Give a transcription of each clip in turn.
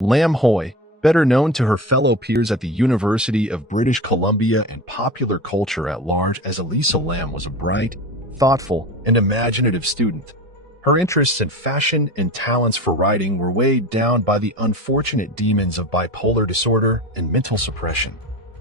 Lam Hoy, better known to her fellow peers at the University of British Columbia and popular culture at large as Elisa Lam, was a bright, thoughtful, and imaginative student. Her interests in fashion and talents for writing were weighed down by the unfortunate demons of bipolar disorder and mental suppression,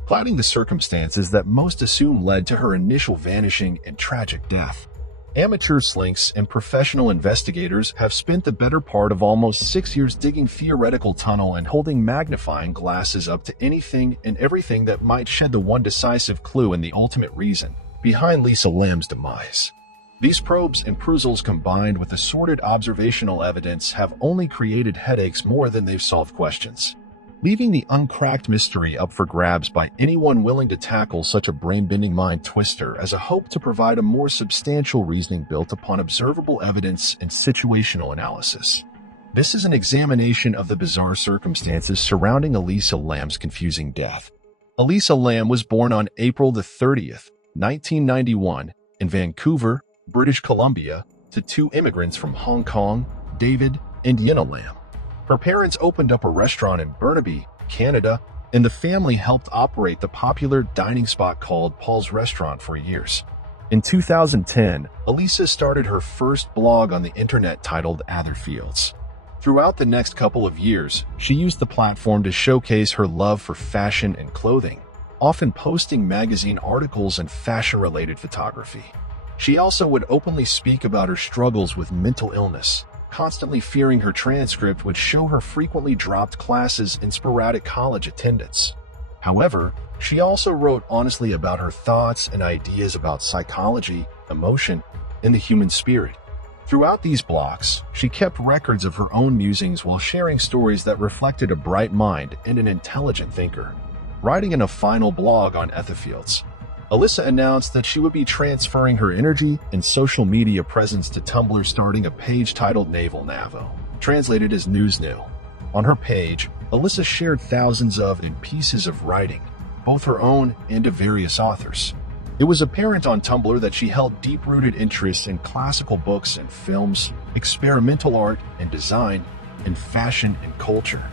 clouding the circumstances that most assume led to her initial vanishing and tragic death. Amateur slinks and professional investigators have spent the better part of almost 6 years digging theoretical tunnel and holding magnifying glasses up to anything and everything that might shed the one decisive clue and the ultimate reason behind Lisa Lam's demise. These probes and perusals combined with assorted observational evidence have only created headaches more than they've solved questions, leaving the uncracked mystery up for grabs by anyone willing to tackle such a brain-bending mind twister as a hope to provide a more substantial reasoning built upon observable evidence and situational analysis. This is an examination of the bizarre circumstances surrounding Elisa Lam's confusing death. Elisa Lam was born on April 30th, 1991, in Vancouver, British Columbia, to two immigrants from Hong Kong, David and Yenna Lam. Her parents opened up a restaurant in Burnaby, Canada, and the family helped operate the popular dining spot called Paul's Restaurant for years. In 2010, Elisa started her first blog on the internet titled Atherfields. Throughout the next couple of years, she used the platform to showcase her love for fashion and clothing, often posting magazine articles and fashion-related photography. She also would openly speak about her struggles with mental illness, constantly fearing her transcript would show her frequently dropped classes and sporadic college attendance. However, she also wrote honestly about her thoughts and ideas about psychology, emotion, and the human spirit. Throughout these blogs, she kept records of her own musings while sharing stories that reflected a bright mind and an intelligent thinker. Writing in a final blog on Atherfields, Elisa announced that she would be transferring her energy and social media presence to Tumblr, starting a page titled Naval Navo, translated as News New. On her page, Elisa shared thousands of pieces of writing, both her own and of various authors. It was apparent on Tumblr that she held deep-rooted interests in classical books and films, experimental art and design, and fashion and culture.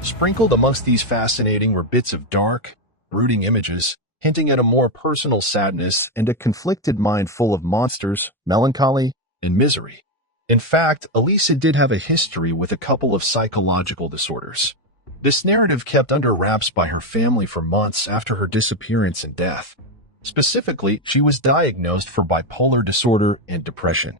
Sprinkled amongst these fascinating were bits of dark, brooding images, hinting at a more personal sadness and a conflicted mind full of monsters, melancholy, and misery. In fact, Elisa did have a history with a couple of psychological disorders. This narrative kept under wraps by her family for months after her disappearance and death. Specifically, she was diagnosed for bipolar disorder and depression.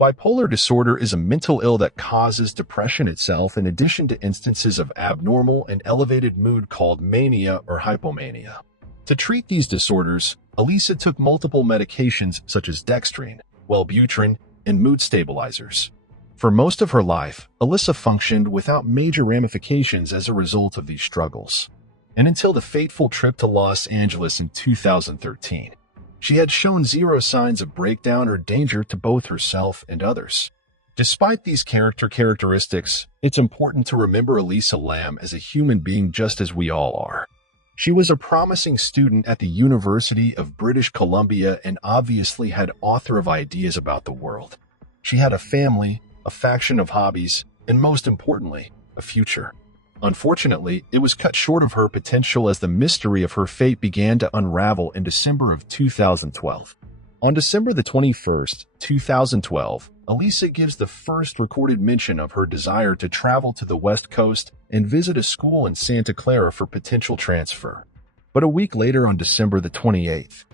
Bipolar disorder is a mental ill that causes depression itself, in addition to instances of abnormal and elevated mood called mania or hypomania. To treat these disorders, Elisa took multiple medications such as dextrine, Wellbutrin, and mood stabilizers. For most of her life, Elisa functioned without major ramifications as a result of these struggles. And until the fateful trip to Los Angeles in 2013, she had shown zero signs of breakdown or danger to both herself and others. Despite these characteristics, it's important to remember Elisa Lam as a human being just as we all are. She was a promising student at the University of British Columbia and obviously had author of ideas about the world. She had a family, a faction of hobbies, and most importantly, a future. Unfortunately, it was cut short of her potential as the mystery of her fate began to unravel in December of 2012. On December the 21st, 2012, Elisa gives the first recorded mention of her desire to travel to the West Coast and visit a school in Santa Clara for potential transfer. But a week later, on December the 28th,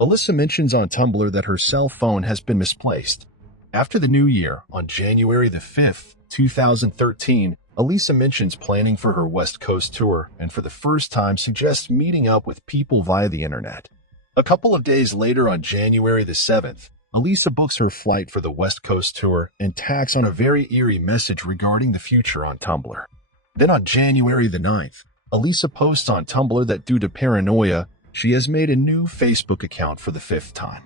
Elisa mentions on Tumblr that her cell phone has been misplaced. After the new year, on January the 5th, 2013, Elisa mentions planning for her West Coast tour and for the first time suggests meeting up with people via the internet. A couple of days later, on January the 7th, Elisa books her flight for the West Coast tour and tacks on a very eerie message regarding the future on Tumblr. Then on January the 9th, Elisa posts on Tumblr that due to paranoia, she has made a new Facebook account for the 5th time,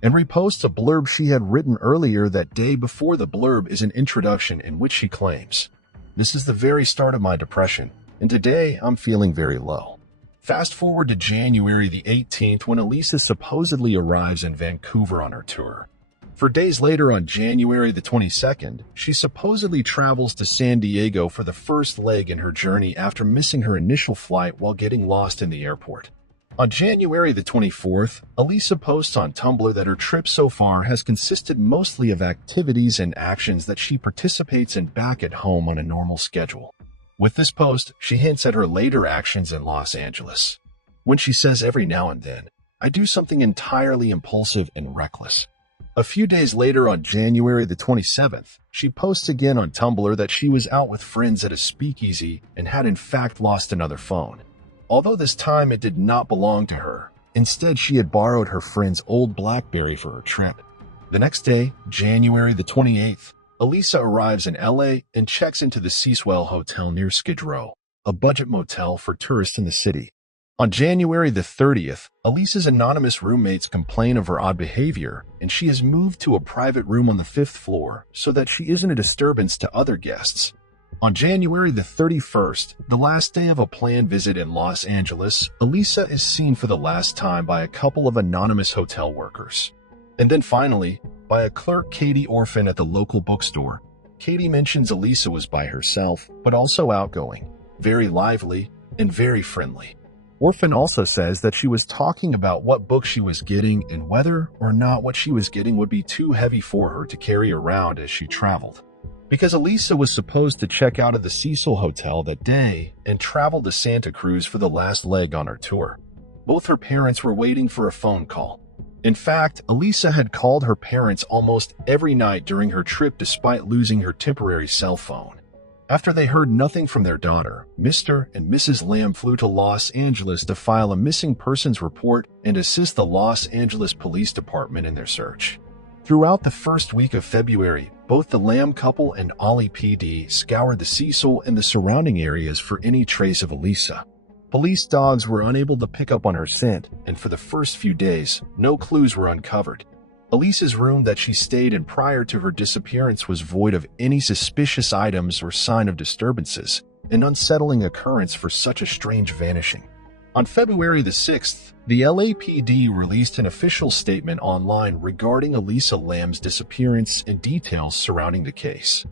and reposts a blurb she had written earlier that day. Before the blurb is an introduction in which she claims, "This is the very start of my depression, and today I'm feeling very low." Fast forward to January the 18th when Elisa supposedly arrives in Vancouver on her tour. For days later, on January the 22nd, she supposedly travels to San Diego for the first leg in her journey after missing her initial flight while getting lost in the airport. On January the 24th, Elisa posts on Tumblr that her trip so far has consisted mostly of activities and actions that she participates in back at home on a normal schedule. With this post, she hints at her later actions in Los Angeles, when she says every now and then, "I do something entirely impulsive and reckless." A few days later, on January the 27th, she posts again on Tumblr that she was out with friends at a speakeasy and had in fact lost another phone. Although this time it did not belong to her. Instead, she had borrowed her friend's old BlackBerry for her trip. The next day, January the 28th, Elisa arrives in LA and checks into the Cecil Hotel near Skid Row, a budget motel for tourists in the city. On January the 30th, Elisa's anonymous roommates complain of her odd behavior, and she is moved to a private room on the 5th floor so that she isn't a disturbance to other guests. On January the 31st, the last day of a planned visit in Los Angeles, Elisa is seen for the last time by a couple of anonymous hotel workers. And then finally, by a clerk, Katie Orphan, at the local bookstore. Katie mentions Elisa was by herself, but also outgoing, very lively, and very friendly. Orphan also says that she was talking about what book she was getting and whether or not what she was getting would be too heavy for her to carry around as she traveled. Because Elisa was supposed to check out of the Cecil Hotel that day and travel to Santa Cruz for the last leg on her tour. Both her parents were waiting for a phone call. In fact, Elisa had called her parents almost every night during her trip despite losing her temporary cell phone. After they heard nothing from their daughter, Mr. and Mrs. Lamb flew to Los Angeles to file a missing persons report and assist the Los Angeles Police Department in their search. Throughout the first week of February, both the Lamb couple and Ollie PD scoured the Cecil and the surrounding areas for any trace of Elisa. Police dogs were unable to pick up on her scent, and for the first few days, no clues were uncovered. Elisa's room that she stayed in prior to her disappearance was void of any suspicious items or sign of disturbances, an unsettling occurrence for such a strange vanishing. On February the 6th, the LAPD released an official statement online regarding Elisa Lamb's disappearance and details surrounding the case,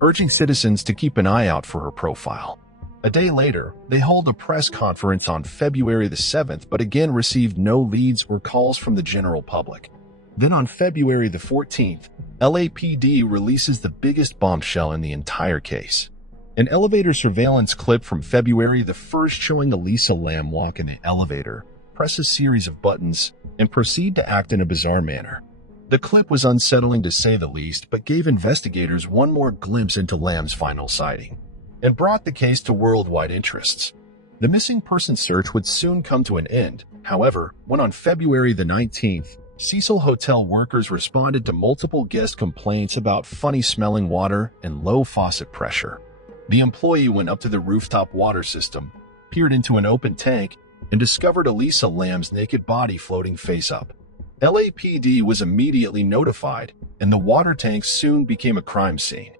urging citizens to keep an eye out for her profile. A day later, they held a press conference on February the 7th, but again received no leads or calls from the general public. Then on February the 14th, LAPD releases the biggest bombshell in the entire case. An elevator surveillance clip from February the 1st showing Elisa Lamb walk in the elevator, press a series of buttons, and proceed to act in a bizarre manner. The clip was unsettling to say the least, but gave investigators one more glimpse into Lamb's final sighting, and brought the case to worldwide interests. The missing person search would soon come to an end, however, when on February the 19th, Cecil Hotel workers responded to multiple guest complaints about funny-smelling water and low faucet pressure. The employee went up to the rooftop water system, peered into an open tank, and discovered Elisa Lamb's naked body floating face up. LAPD was immediately notified, and the water tank soon became a crime scene.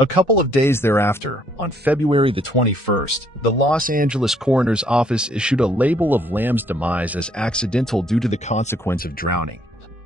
A couple of days thereafter, on February the 21st, the Los Angeles Coroner's Office issued a label of Lamb's demise as accidental due to the consequence of drowning,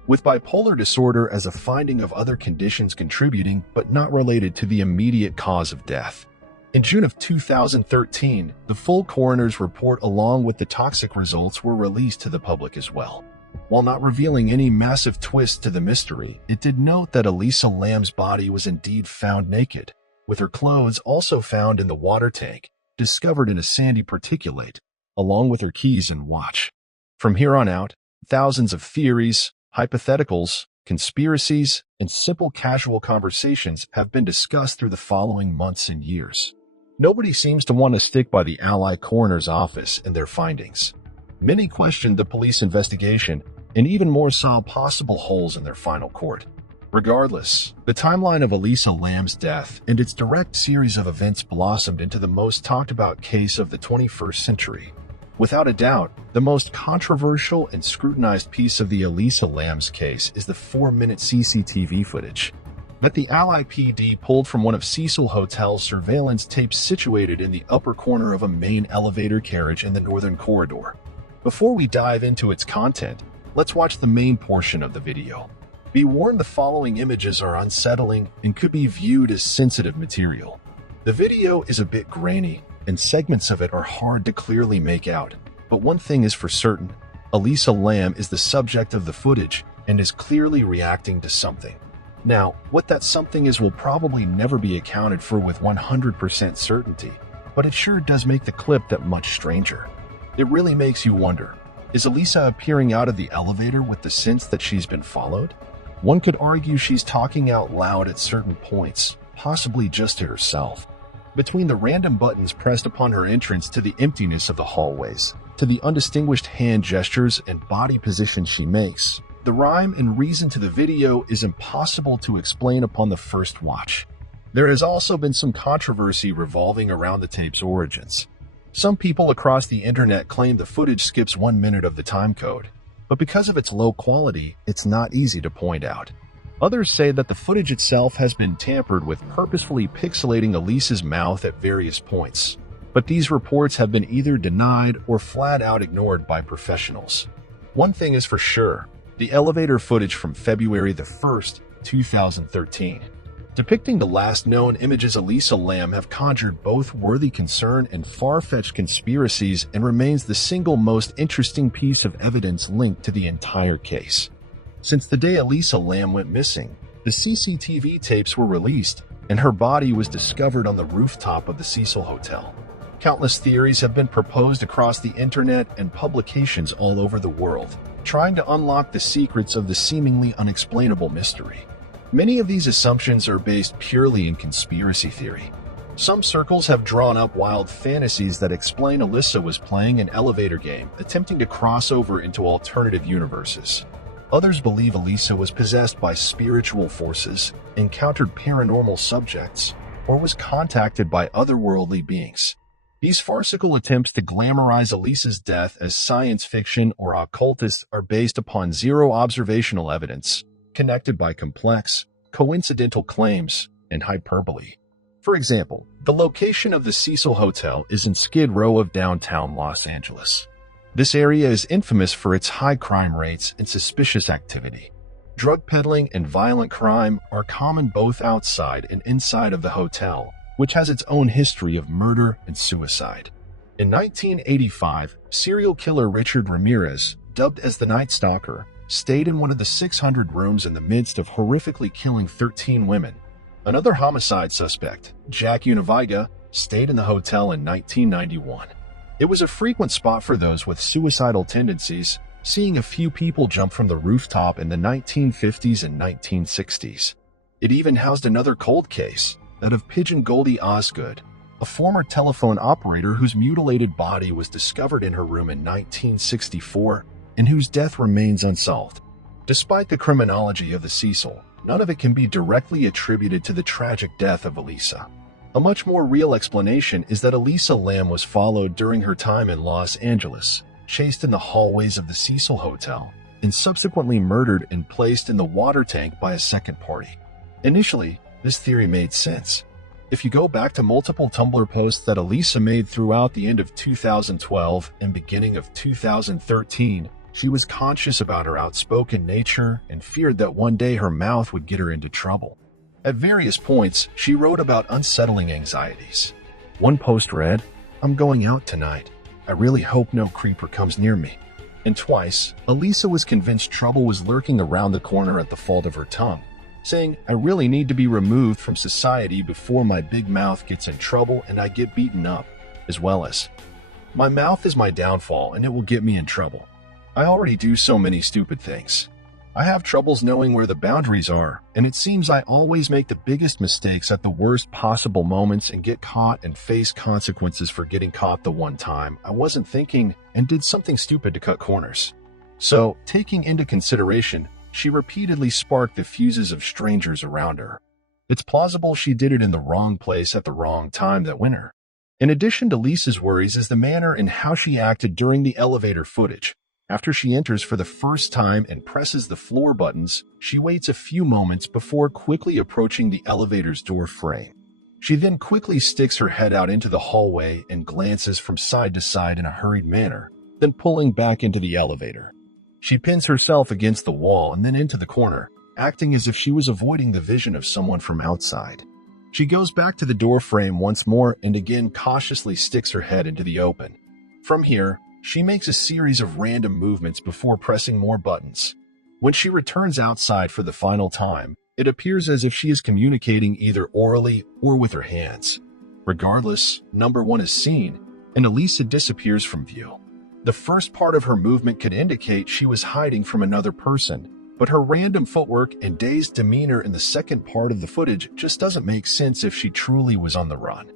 with bipolar disorder as a finding of other conditions contributing but not related to the immediate cause of death. In June of 2013, the full coroner's report along with the toxic results were released to the public as well. While not revealing any massive twist to the mystery, it did note that Elisa Lamb's body was indeed found naked, with her clothes also found in the water tank, discovered in a sandy particulate, along with her keys and watch. From here on out, thousands of theories, hypotheticals, conspiracies, and simple casual conversations have been discussed through the following months and years. Nobody seems to want to stick by the Ally Coroner's Office and their findings. Many questioned the police investigation, and even more saw possible holes in their final court. Regardless, the timeline of Elisa Lamb's death and its direct series of events blossomed into the most talked about case of the 21st century. Without a doubt, the most controversial and scrutinized piece of the Elisa Lamb's case is the 4-minute CCTV footage that the LAPD pulled from one of Cecil Hotel's surveillance tapes situated in the upper corner of a main elevator carriage in the northern corridor. Before we dive into its content, let's watch the main portion of the video. Be warned, the following images are unsettling and could be viewed as sensitive material. The video is a bit grainy, and segments of it are hard to clearly make out. But one thing is for certain, Elisa Lam is the subject of the footage and is clearly reacting to something. Now, what that something is will probably never be accounted for with 100% certainty, but it sure does make the clip that much stranger. It really makes you wonder, is Elisa appearing out of the elevator with the sense that she's been followed? One could argue she's talking out loud at certain points, possibly just to herself. Between the random buttons pressed upon her entrance to the emptiness of the hallways, to the undistinguished hand gestures and body positions she makes, the rhyme and reason to the video is impossible to explain upon the first watch. There has also been some controversy revolving around the tape's origins. Some people across the internet claim the footage skips 1 minute of the time code, but because of its low quality, it's not easy to point out. Others say that the footage itself has been tampered with, purposefully pixelating Elisa's mouth at various points. But these reports have been either denied or flat out ignored by professionals. One thing is for sure, the elevator footage from February the 1st, 2013, depicting the last known images of Elisa Lam have conjured both worthy concern and far-fetched conspiracies and remains the single most interesting piece of evidence linked to the entire case. Since the day Elisa Lam went missing, the CCTV tapes were released and her body was discovered on the rooftop of the Cecil Hotel. Countless theories have been proposed across the internet and publications all over the world, trying to unlock the secrets of the seemingly unexplainable mystery. Many of these assumptions are based purely in conspiracy theory. Some circles have drawn up wild fantasies that explain Elisa was playing an elevator game, attempting to cross over into alternative universes. Others believe Elisa was possessed by spiritual forces, encountered paranormal subjects, or was contacted by otherworldly beings. These farcical attempts to glamorize Elisa's death as science fiction or occultist are based upon zero observational evidence, connected by complex, coincidental claims and hyperbole. For example, the location of the Cecil Hotel is in Skid Row of downtown Los Angeles. This area is infamous for its high crime rates and suspicious activity. Drug peddling and violent crime are common both outside and inside of the hotel, which has its own history of murder and suicide. In 1985, serial killer Richard Ramirez, dubbed as the Night Stalker, stayed in one of the 600 rooms in the midst of horrifically killing 13 women. Another homicide suspect, Jack Univiga, stayed in the hotel in 1991. It was a frequent spot for those with suicidal tendencies, seeing a few people jump from the rooftop in the 1950s and 1960s. It even housed another cold case, that of Pigeon Goldie Osgood, a former telephone operator whose mutilated body was discovered in her room in 1964 and whose death remains unsolved. Despite the criminology of the Cecil, none of it can be directly attributed to the tragic death of Elisa. A much more real explanation is that Elisa Lam was followed during her time in Los Angeles, chased in the hallways of the Cecil Hotel, and subsequently murdered and placed in the water tank by a second party. Initially, this theory made sense. If you go back to multiple Tumblr posts that Elisa made throughout the end of 2012 and beginning of 2013, she was conscious about her outspoken nature and feared that one day her mouth would get her into trouble. At various points, she wrote about unsettling anxieties. One post read, "I'm going out tonight. I really hope no creeper comes near me." And twice, Elisa was convinced trouble was lurking around the corner at the fault of her tongue, saying, "I really need to be removed from society before my big mouth gets in trouble and I get beaten up," as well as, "My mouth is my downfall and it will get me in trouble. I already do so many stupid things. I have troubles knowing where the boundaries are, and it seems I always make the biggest mistakes at the worst possible moments and get caught and face consequences for getting caught the one time I wasn't thinking and did something stupid to cut corners." So, taking into consideration, she repeatedly sparked the fuses of strangers around her. It's plausible she did it in the wrong place at the wrong time that winter. In addition to Lisa's worries is the manner and how she acted during the elevator footage. After she enters for the first time and presses the floor buttons, she waits a few moments before quickly approaching the elevator's door frame. She then quickly sticks her head out into the hallway and glances from side to side in a hurried manner, then pulling back into the elevator. She pins herself against the wall and then into the corner, acting as if she was avoiding the vision of someone from outside. She goes back to the door frame once more and again cautiously sticks her head into the open. From here, she makes a series of random movements before pressing more buttons. When she returns outside for the final time, it appears as if she is communicating either orally or with her hands. Regardless, number 1 is seen, and Elisa disappears from view. The first part of her movement could indicate she was hiding from another person, but her random footwork and dazed demeanor in the second part of the footage just doesn't make sense if she truly was on the run.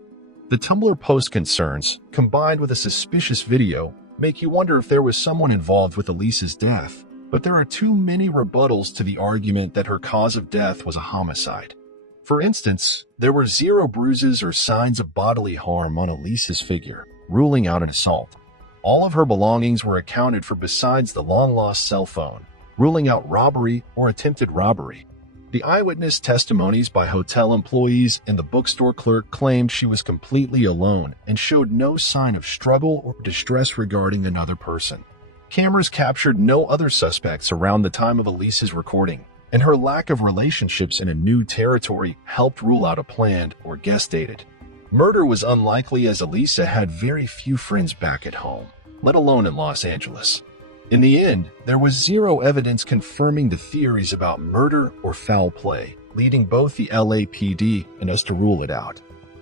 The Tumblr post concerns, combined with a suspicious video, make you wonder if there was someone involved with Elisa's death, but there are too many rebuttals to the argument that her cause of death was a homicide. For instance, there were 0 bruises or signs of bodily harm on Elisa's figure, ruling out an assault. All of her belongings were accounted for besides the long-lost cell phone, ruling out robbery or attempted robbery. The eyewitness testimonies by hotel employees and the bookstore clerk claimed she was completely alone and showed no sign of struggle or distress regarding another person. Cameras captured no other suspects around the time of Elisa's recording, and her lack of relationships in a new territory helped rule out a planned or guest-dated murder was unlikely as Elisa had very few friends back at home, let alone in Los Angeles. In the end, there was 0 evidence confirming the theories about murder or foul play, leading both the LAPD and us to rule it out.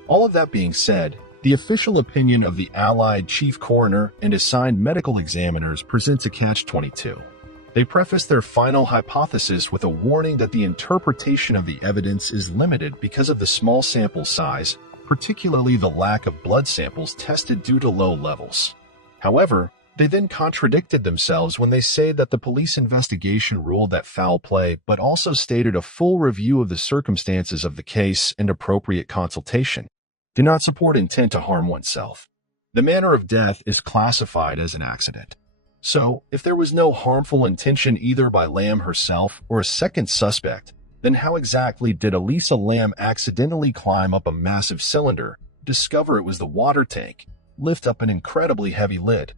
All of that being said, the official opinion of the Allied Chief Coroner and assigned medical examiners presents a catch-22. They preface their final hypothesis with a warning that the interpretation of the evidence is limited because of the small sample size, particularly the lack of blood samples tested due to low levels. However, they then contradicted themselves when they say that the police investigation ruled that foul play, but also stated a full review of the circumstances of the case and appropriate consultation do not support intent to harm oneself. The manner of death is classified as an accident. So, if there was no harmful intention either by Lamb herself or a second suspect, then how exactly did Elisa Lamb accidentally climb up a massive cylinder, discover it was the water tank, lift up an incredibly heavy lid,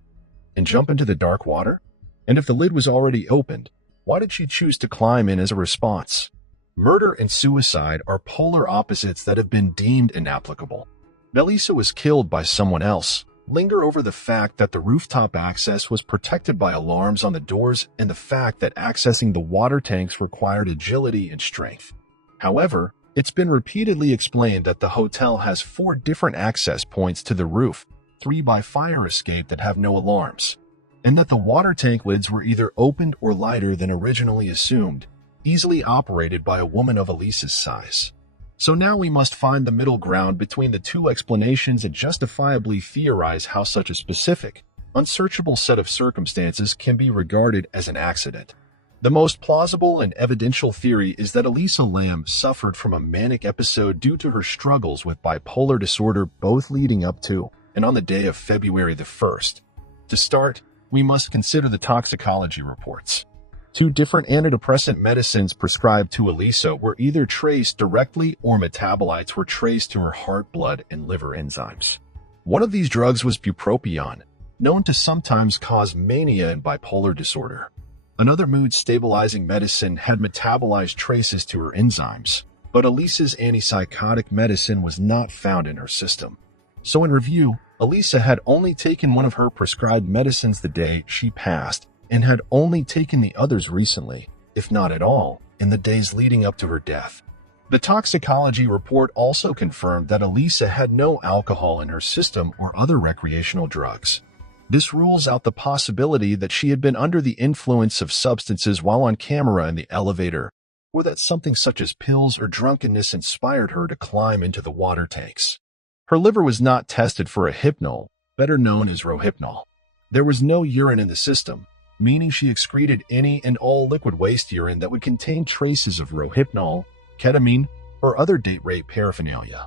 and jump into the dark water? And if the lid was already opened, why did she choose to climb in as a response? Murder and suicide are polar opposites that have been deemed inapplicable. Elisa was killed by someone else. Linger over the fact that the rooftop access was protected by alarms on the doors and the fact that accessing the water tanks required agility and strength. However, it's been repeatedly explained that the hotel has 4 different access points to the roof, 3 by fire escape that have no alarms, and that the water tank lids were either opened or lighter than originally assumed, easily operated by a woman of Elisa's size. So now we must find the middle ground between the 2 explanations and justifiably theorize how such a specific, unsearchable set of circumstances can be regarded as an accident. The most plausible and evidential theory is that Elisa Lamb suffered from a manic episode due to her struggles with bipolar disorder both leading up to and on the day of February the 1st. To start, we must consider the toxicology reports. 2 different antidepressant medicines prescribed to Elisa were either traced directly or metabolites were traced to her heart, blood, and liver enzymes. One of these drugs was bupropion, known to sometimes cause mania in bipolar disorder. Another mood-stabilizing medicine had metabolized traces to her enzymes, but Elisa's antipsychotic medicine was not found in her system. So in review, Elisa had only taken one of her prescribed medicines the day she passed, and had only taken the others recently, if not at all, in the days leading up to her death. The toxicology report also confirmed that Elisa had no alcohol in her system or other recreational drugs. This rules out the possibility that she had been under the influence of substances while on camera in the elevator, or that something such as pills or drunkenness inspired her to climb into the water tanks. Her liver was not tested for a hypnol, better known as rohypnol. There was no urine in the system, meaning she excreted any and all liquid waste urine that would contain traces of rohypnol, ketamine, or other date-rape paraphernalia.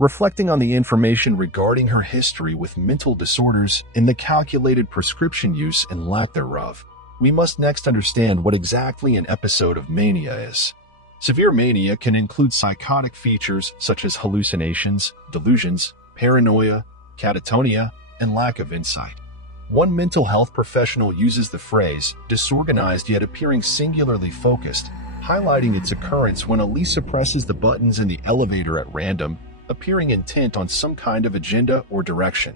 Reflecting on the information regarding her history with mental disorders and the calculated prescription use and lack thereof, we must next understand what exactly an episode of mania is. Severe mania can include psychotic features such as hallucinations, delusions, paranoia, catatonia, and lack of insight. One mental health professional uses the phrase, disorganized yet appearing singularly focused, highlighting its occurrence when Elisa presses the buttons in the elevator at random, appearing intent on some kind of agenda or direction.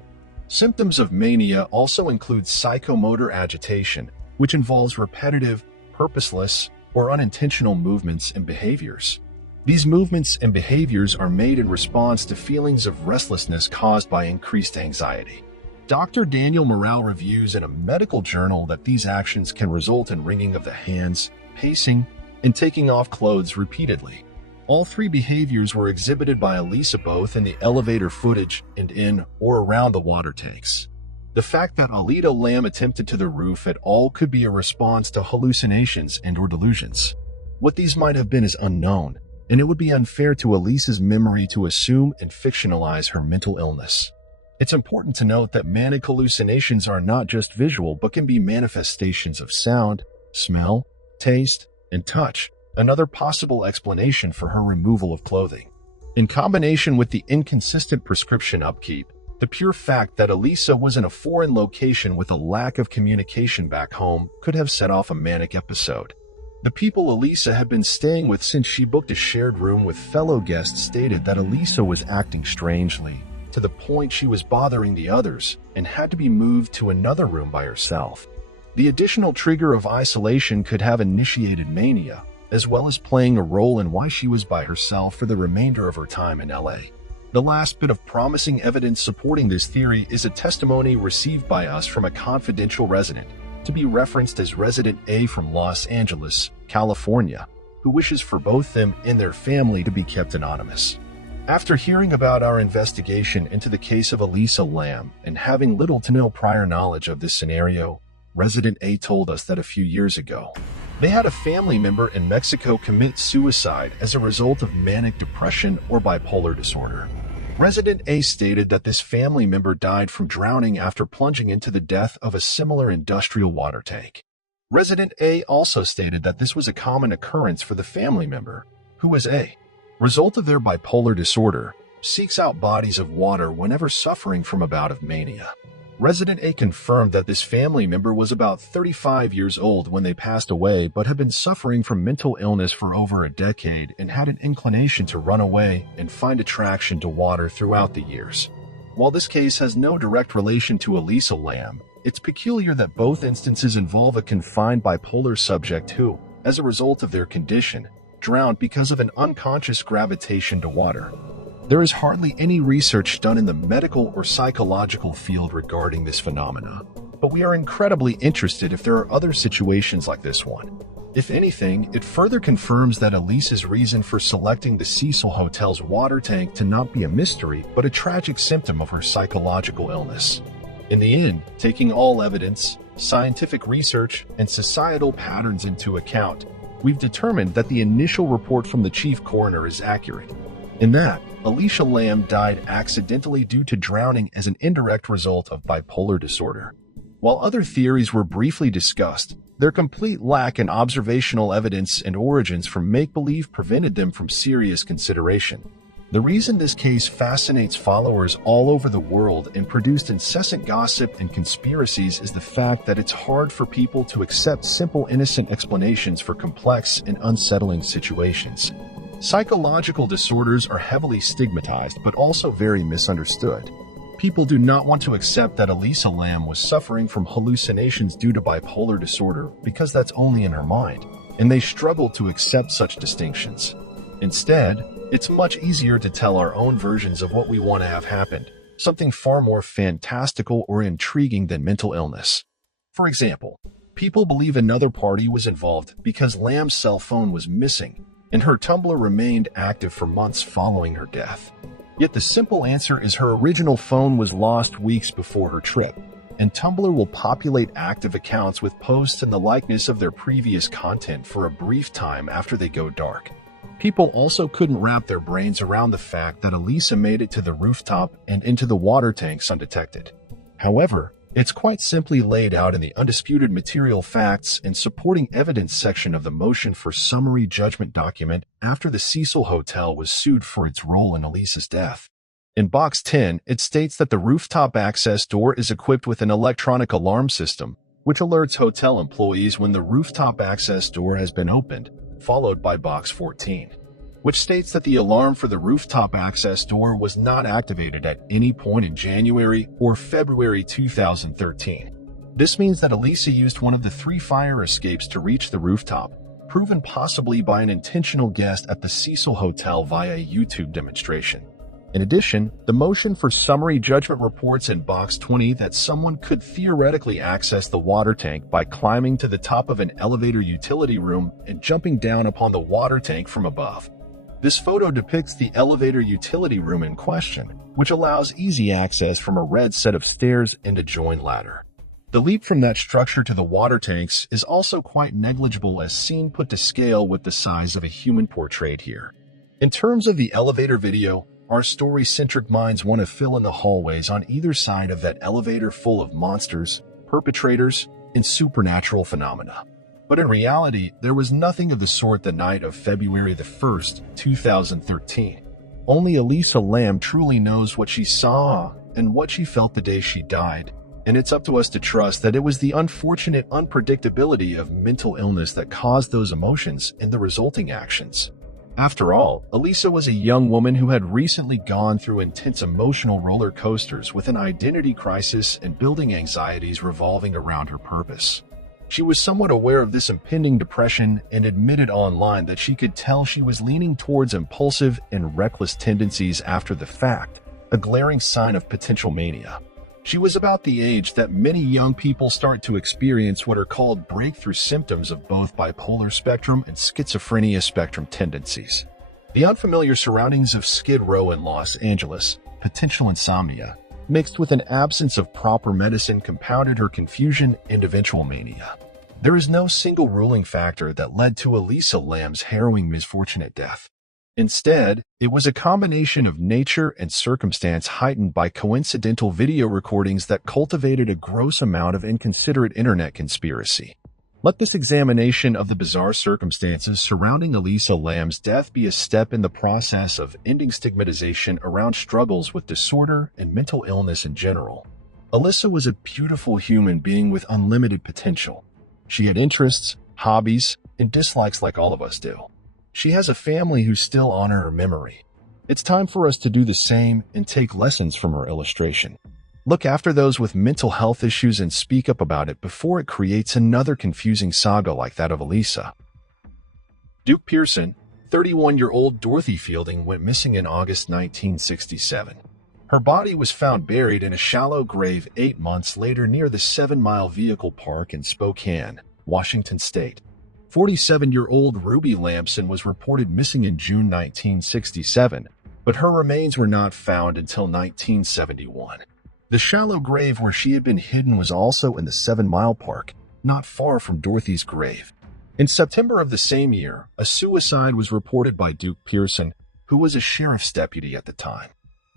Symptoms of mania also include psychomotor agitation, which involves repetitive, purposeless, or unintentional movements and behaviors. These movements and behaviors are made in response to feelings of restlessness caused by increased anxiety. Dr. Daniel Morale reviews in a medical journal that these actions can result in wringing of the hands, pacing, and taking off clothes repeatedly. All three behaviors were exhibited by Elisa both in the elevator footage and in or around the water tanks. The fact that Alito Lamb attempted to the roof at all could be a response to hallucinations and/or delusions. What these might have been is unknown, and it would be unfair to Elisa's memory to assume and fictionalize her mental illness. It's important to note that manic hallucinations are not just visual but can be manifestations of sound, smell, taste, and touch, another possible explanation for her removal of clothing. In combination with the inconsistent prescription upkeep, the pure fact that Elisa was in a foreign location with a lack of communication back home could have set off a manic episode. The people Elisa had been staying with since she booked a shared room with fellow guests stated that Elisa was acting strangely, to the point she was bothering the others and had to be moved to another room by herself. The additional trigger of isolation could have initiated mania, as well as playing a role in why she was by herself for the remainder of her time in LA. The last bit of promising evidence supporting this theory is a testimony received by us from a confidential resident, to be referenced as Resident A from Los Angeles, California, who wishes for both them and their family to be kept anonymous. After hearing about our investigation into the case of Elisa Lamb and having little to no prior knowledge of this scenario, Resident A told us that a few years ago, they had a family member in Mexico commit suicide as a result of manic depression or bipolar disorder. Resident A stated that this family member died from drowning after plunging into the death of a similar industrial water tank. Resident A also stated that this was a common occurrence for the family member, who was a result of their bipolar disorder, seeks out bodies of water whenever suffering from a bout of mania. Resident A confirmed that this family member was about 35 years old when they passed away but had been suffering from mental illness for over a decade and had an inclination to run away and find attraction to water throughout the years. While this case has no direct relation to Elisa Lamb, it's peculiar that both instances involve a confined bipolar subject who, as a result of their condition, drowned because of an unconscious gravitation to water. There is hardly any research done in the medical or psychological field regarding this phenomena, but we are incredibly interested if there are other situations like this one. If anything, it further confirms that Elisa's reason for selecting the Cecil Hotel's water tank to not be a mystery, but a tragic symptom of her psychological illness. In the end, taking all evidence, scientific research, and societal patterns into account, we've determined that the initial report from the chief coroner is accurate. In that, Elisa Lamb died accidentally due to drowning as an indirect result of bipolar disorder. While other theories were briefly discussed, their complete lack in observational evidence and origins from make-believe prevented them from serious consideration. The reason this case fascinates followers all over the world and produced incessant gossip and conspiracies is the fact that it's hard for people to accept simple, innocent explanations for complex and unsettling situations. Psychological disorders are heavily stigmatized but also very misunderstood. People do not want to accept that Elisa Lamb was suffering from hallucinations due to bipolar disorder because that's only in her mind, and they struggle to accept such distinctions. Instead, it's much easier to tell our own versions of what we want to have happened, something far more fantastical or intriguing than mental illness. For example, people believe another party was involved because Lamb's cell phone was missing, and her Tumblr remained active for months following her death. Yet the simple answer is her original phone was lost weeks before her trip, and Tumblr will populate active accounts with posts in the likeness of their previous content for a brief time after they go dark. People also couldn't wrap their brains around the fact that Elisa made it to the rooftop and into the water tanks undetected. However, it's quite simply laid out in the undisputed material facts and supporting evidence section of the motion for summary judgment document after the Cecil Hotel was sued for its role in Elisa's death. In Box 10, it states that the rooftop access door is equipped with an electronic alarm system, which alerts hotel employees when the rooftop access door has been opened, followed by box 14, which states that the alarm for the rooftop access door was not activated at any point in January or February 2013. This means that Elisa used one of the 3 fire escapes to reach the rooftop, proven possibly by an intentional guest at the Cecil Hotel via a YouTube demonstration. In addition, the motion for summary judgment reports in box 20 that someone could theoretically access the water tank by climbing to the top of an elevator utility room and jumping down upon the water tank from above. This photo depicts the elevator utility room in question, which allows easy access from a red set of stairs and a joined ladder. The leap from that structure to the water tanks is also quite negligible as seen put to scale with the size of a human portrayed here. In terms of the elevator video, our story-centric minds want to fill in the hallways on either side of that elevator full of monsters, perpetrators, and supernatural phenomena. But in reality, there was nothing of the sort the night of February the 1st, 2013. Only Elisa Lam truly knows what she saw and what she felt the day she died. And it's up to us to trust that it was the unfortunate unpredictability of mental illness that caused those emotions and the resulting actions. After all, Elisa was a young woman who had recently gone through intense emotional roller coasters with an identity crisis and building anxieties revolving around her purpose. She was somewhat aware of this impending depression and admitted online that she could tell she was leaning towards impulsive and reckless tendencies after the fact, a glaring sign of potential mania. She was about the age that many young people start to experience what are called breakthrough symptoms of both bipolar spectrum and schizophrenia spectrum tendencies. The unfamiliar surroundings of Skid Row in Los Angeles, potential insomnia, mixed with an absence of proper medicine compounded her confusion and eventual mania. There is no single ruling factor that led to Elisa Lam's harrowing misfortunate death. Instead, it was a combination of nature and circumstance heightened by coincidental video recordings that cultivated a gross amount of inconsiderate internet conspiracy. Let this examination of the bizarre circumstances surrounding Elisa Lam's death be a step in the process of ending stigmatization around struggles with disorder and mental illness in general. Elisa was a beautiful human being with unlimited potential. She had interests, hobbies, and dislikes like all of us do. She has a family who still honor her memory. It's time for us to do the same and take lessons from her illustration. Look after those with mental health issues and speak up about it before it creates another confusing saga like that of Elisa. Duke Pearson, 31-year-old Dorothy Fielding went missing in August 1967. Her body was found buried in a shallow grave 8 months later near the 7 Mile Vehicle Park in Spokane, Washington State. 47-year-old Ruby Lampson was reported missing in June 1967, but her remains were not found until 1971. The shallow grave where she had been hidden was also in the 7 Mile Park, not far from Dorothy's grave. In September of the same year, a suicide was reported by Duke Pearson, who was a sheriff's deputy at the time.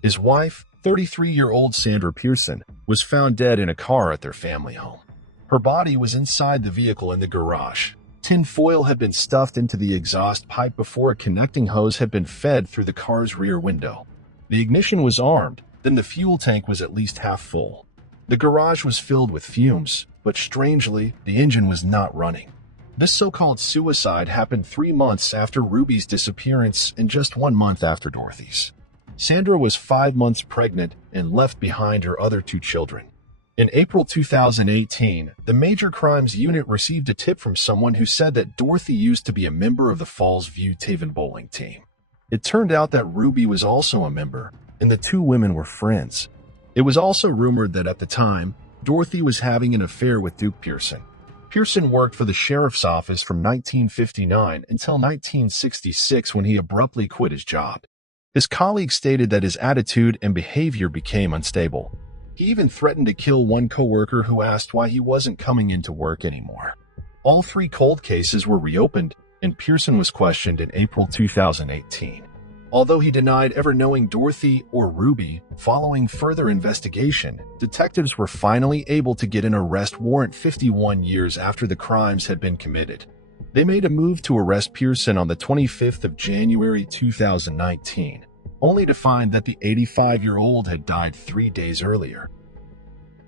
His wife, 33-year-old Sandra Pearson, was found dead in a car at their family home. Her body was inside the vehicle in the garage. Tin foil had been stuffed into the exhaust pipe before a connecting hose had been fed through the car's rear window. The ignition was armed, then the fuel tank was at least half full. The garage was filled with fumes, but strangely, the engine was not running. This so-called suicide happened 3 months after Ruby's disappearance and just 1 month after Dorothy's. Sandra was 5 months pregnant and left behind her other 2 children. In April 2018, the Major Crimes Unit received a tip from someone who said that Dorothy used to be a member of the Falls View Taven bowling team. It turned out that Ruby was also a member, and the 2 women were friends. It was also rumored that at the time, Dorothy was having an affair with Duke Pearson. Pearson worked for the sheriff's office from 1959 until 1966 when he abruptly quit his job. His colleagues stated that his attitude and behavior became unstable. He even threatened to kill one coworker who asked why he wasn't coming into work anymore. All 3 cold cases were reopened, and Pearson was questioned in April 2018. Although he denied ever knowing Dorothy or Ruby, following further investigation, detectives were finally able to get an arrest warrant 51 years after the crimes had been committed. They made a move to arrest Pearson on the 25th of January 2019. Only to find that the 85-year-old had died 3 days earlier.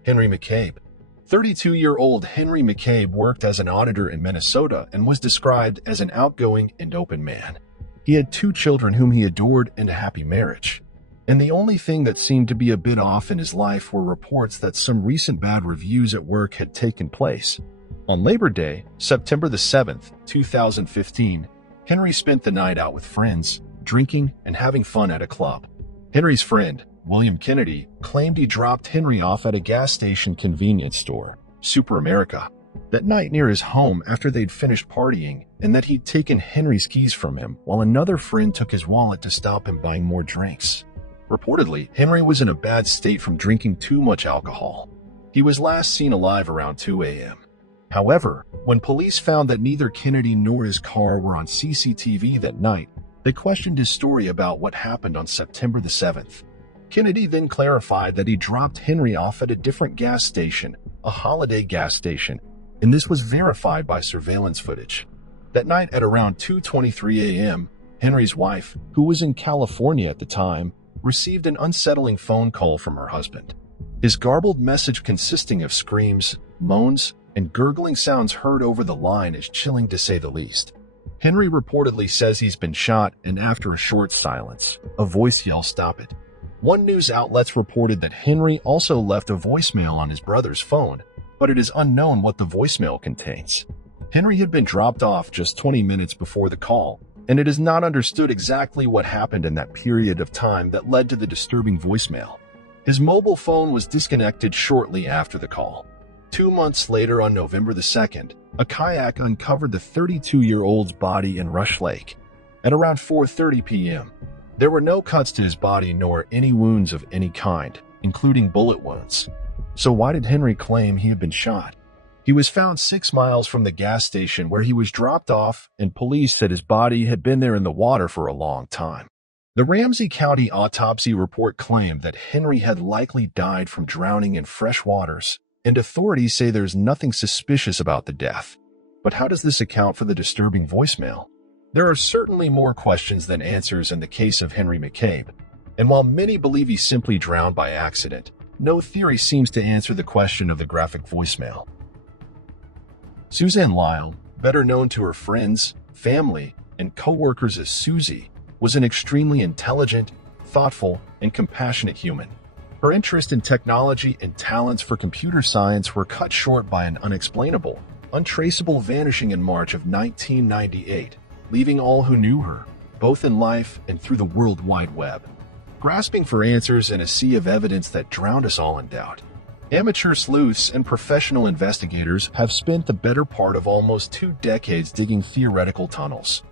Henry McCabe, 32-year-old Henry McCabe worked as an auditor in Minnesota and was described as an outgoing and open man. He had 2 children whom he adored and a happy marriage. And the only thing that seemed to be a bit off in his life were reports that some recent bad reviews at work had taken place. On Labor Day, September the 7th, 2015, Henry spent the night out with friends, drinking and having fun at a club. Henry's friend, William Kennedy, claimed he dropped Henry off at a gas station convenience store, Super America, that night near his home after they'd finished partying, and that he'd taken Henry's keys from him while another friend took his wallet to stop him buying more drinks. Reportedly, Henry was in a bad state from drinking too much alcohol. He was last seen alive around 2 a.m. However, when police found that neither Kennedy nor his car were on CCTV that night, they questioned his story about what happened on September the 7th. Kennedy then clarified that he dropped Henry off at a different gas station, a Holiday gas station, and this was verified by surveillance footage. That night at around 2:23 a.m., Henry's wife, who was in California at the time, received an unsettling phone call from her husband. His garbled message consisting of screams, moans, and gurgling sounds heard over the line is chilling to say the least. Henry reportedly says he's been shot, and after a short silence, a voice yells, "Stop it." One news outlets reported that Henry also left a voicemail on his brother's phone, but it is unknown what the voicemail contains. Henry had been dropped off just 20 minutes before the call, and it is not understood exactly what happened in that period of time that led to the disturbing voicemail. His mobile phone was disconnected shortly after the call. 2 months later, on November the 2nd, a kayak uncovered the 32-year-old's body in Rush Lake. At around 4:30 p.m., there were no cuts to his body nor any wounds of any kind, including bullet wounds. So why did Henry claim he had been shot? He was found 6 miles from the gas station where he was dropped off, and police said his body had been there in the water for a long time. The Ramsey County autopsy report claimed that Henry had likely died from drowning in fresh waters, and authorities say there's nothing suspicious about the death. But how does this account for the disturbing voicemail? There are certainly more questions than answers in the case of Henry McCabe, and while many believe he simply drowned by accident, no theory seems to answer the question of the graphic voicemail. Suzanne Lyle, better known to her friends, family, and co-workers as Susie, was an extremely intelligent, thoughtful, and compassionate human. Her interest in technology and talents for computer science were cut short by an unexplainable, untraceable vanishing in March of 1998, leaving all who knew her, both in life and through the World Wide Web, grasping for answers in a sea of evidence that drowned us all in doubt. Amateur sleuths and professional investigators have spent the better part of almost 2 decades digging theoretical tunnels,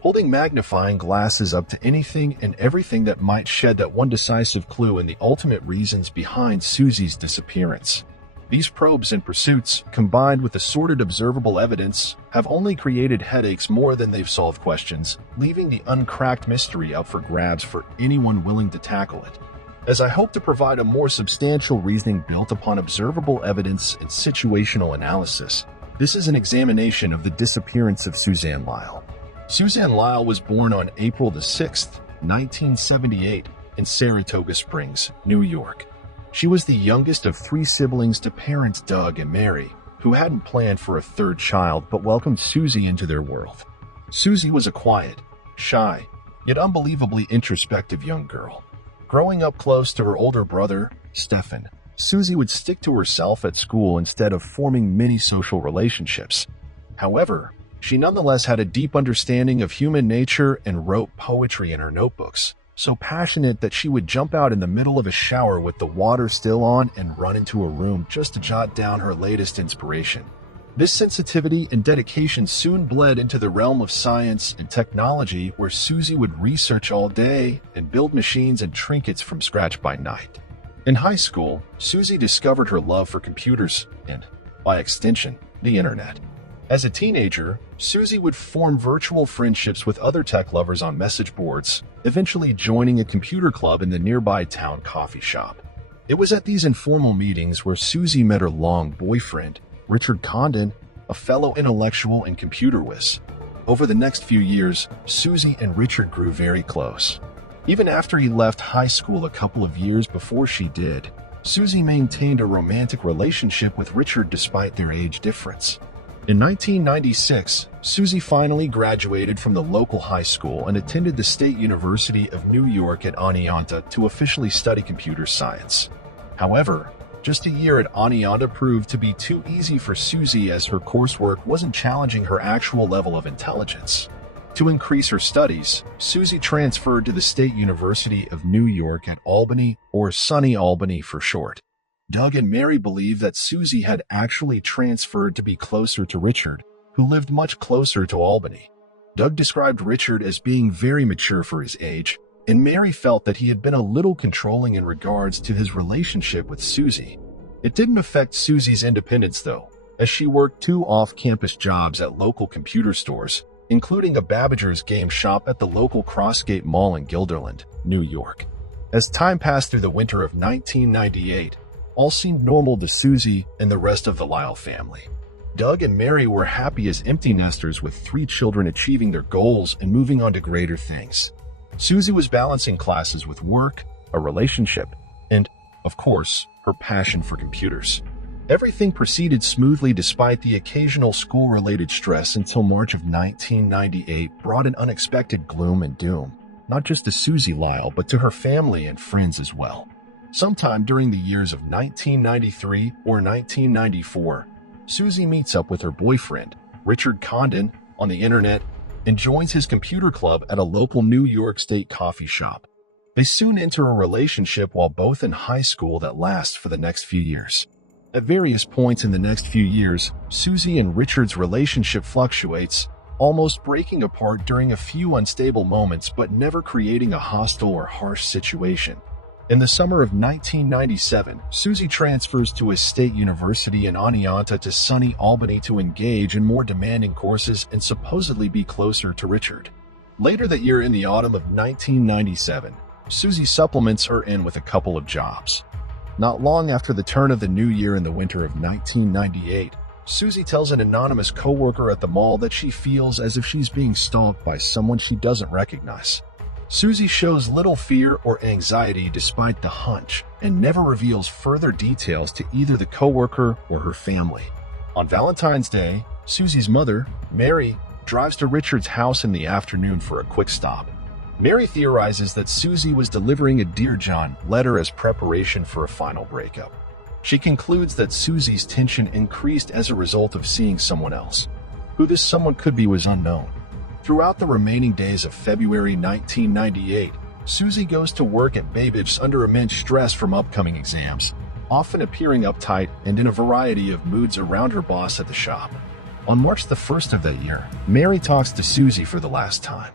holding magnifying glasses up to anything and everything that might shed that one decisive clue in the ultimate reasons behind Susie's disappearance. These probes and pursuits, combined with assorted observable evidence, have only created headaches more than they've solved questions, leaving the uncracked mystery up for grabs for anyone willing to tackle it. As I hope to provide a more substantial reasoning built upon observable evidence and situational analysis, this is an examination of the disappearance of Suzanne Lyle. Suzanne Lyle was born on April the 6th, 1978, in Saratoga Springs, New York. She was the youngest of 3 siblings to parents Doug and Mary, who hadn't planned for a 3rd child but welcomed Susie into their world. Susie was a quiet, shy, yet unbelievably introspective young girl. Growing up close to her older brother, Stefan, Susie would stick to herself at school instead of forming many social relationships. However, she nonetheless had a deep understanding of human nature and wrote poetry in her notebooks, so passionate that she would jump out in the middle of a shower with the water still on and run into a room just to jot down her latest inspiration. This sensitivity and dedication soon bled into the realm of science and technology, where Susie would research all day and build machines and trinkets from scratch by night. In high school, Susie discovered her love for computers and, by extension, the internet. As a teenager, Susie would form virtual friendships with other tech lovers on message boards, eventually joining a computer club in the nearby town coffee shop. It was at these informal meetings where Susie met her long boyfriend, Richard Condon, a fellow intellectual and computer whiz. Over the next few years, Susie and Richard grew very close. Even after he left high school a couple of years before she did, Susie maintained a romantic relationship with Richard despite their age difference. In 1996, Susie finally graduated from the local high school and attended the State University of New York at Oneonta to officially study computer science. However, just a year at Oneonta proved to be too easy for Susie as her coursework wasn't challenging her actual level of intelligence. To increase her studies, Susie transferred to the State University of New York at Albany, or SUNY Albany for short. Doug and Mary believe that Susie had actually transferred to be closer to Richard, who lived much closer to Albany. Doug described Richard as being very mature for his age, and Mary felt that he had been a little controlling in regards to his relationship with Susie. It didn't affect Susie's independence though, as she worked 2 off-campus jobs at local computer stores, including a Babbager's game shop at the local Crossgate Mall in Guilderland, New York. As time passed through the winter of 1998, all seemed normal to Susie and the rest of the Lyle family. Doug and Mary were happy as empty nesters with 3 children achieving their goals and moving on to greater things. Susie was balancing classes with work, a relationship, and, of course, her passion for computers. Everything proceeded smoothly despite the occasional school-related stress until March of 1998 brought an unexpected gloom and doom, not just to Susie Lyle but to her family and friends as well. Sometime during the years of 1993 or 1994, Susie meets up with her boyfriend, Richard Condon, on the internet and joins his computer club at a local New York State coffee shop. They soon enter a relationship while both in high school that lasts for the next few years. At various points in the next few years, Susie and Richard's relationship fluctuates, almost breaking apart during a few unstable moments but never creating a hostile or harsh situation. In the summer of 1997, Susie transfers to a state university in Oneonta to SUNY Albany to engage in more demanding courses and supposedly be closer to Richard. Later that year in the autumn of 1997, Susie supplements her in with a couple of jobs. Not long after the turn of the new year in the winter of 1998, Susie tells an anonymous coworker at the mall that she feels as if she's being stalked by someone she doesn't recognize. Susie shows little fear or anxiety despite the hunch and never reveals further details to either the coworker or her family. On Valentine's Day, Susie's mother, Mary, drives to Richard's house in the afternoon for a quick stop. Mary theorizes that Susie was delivering a Dear John letter as preparation for a final breakup. She concludes that Susie's tension increased as a result of seeing someone else. Who this someone could be was unknown. Throughout the remaining days of February 1998, Susie goes to work at Babbage's under immense stress from upcoming exams, often appearing uptight and in a variety of moods around her boss at the shop. On March the 1st of that year, Mary talks to Susie for the last time.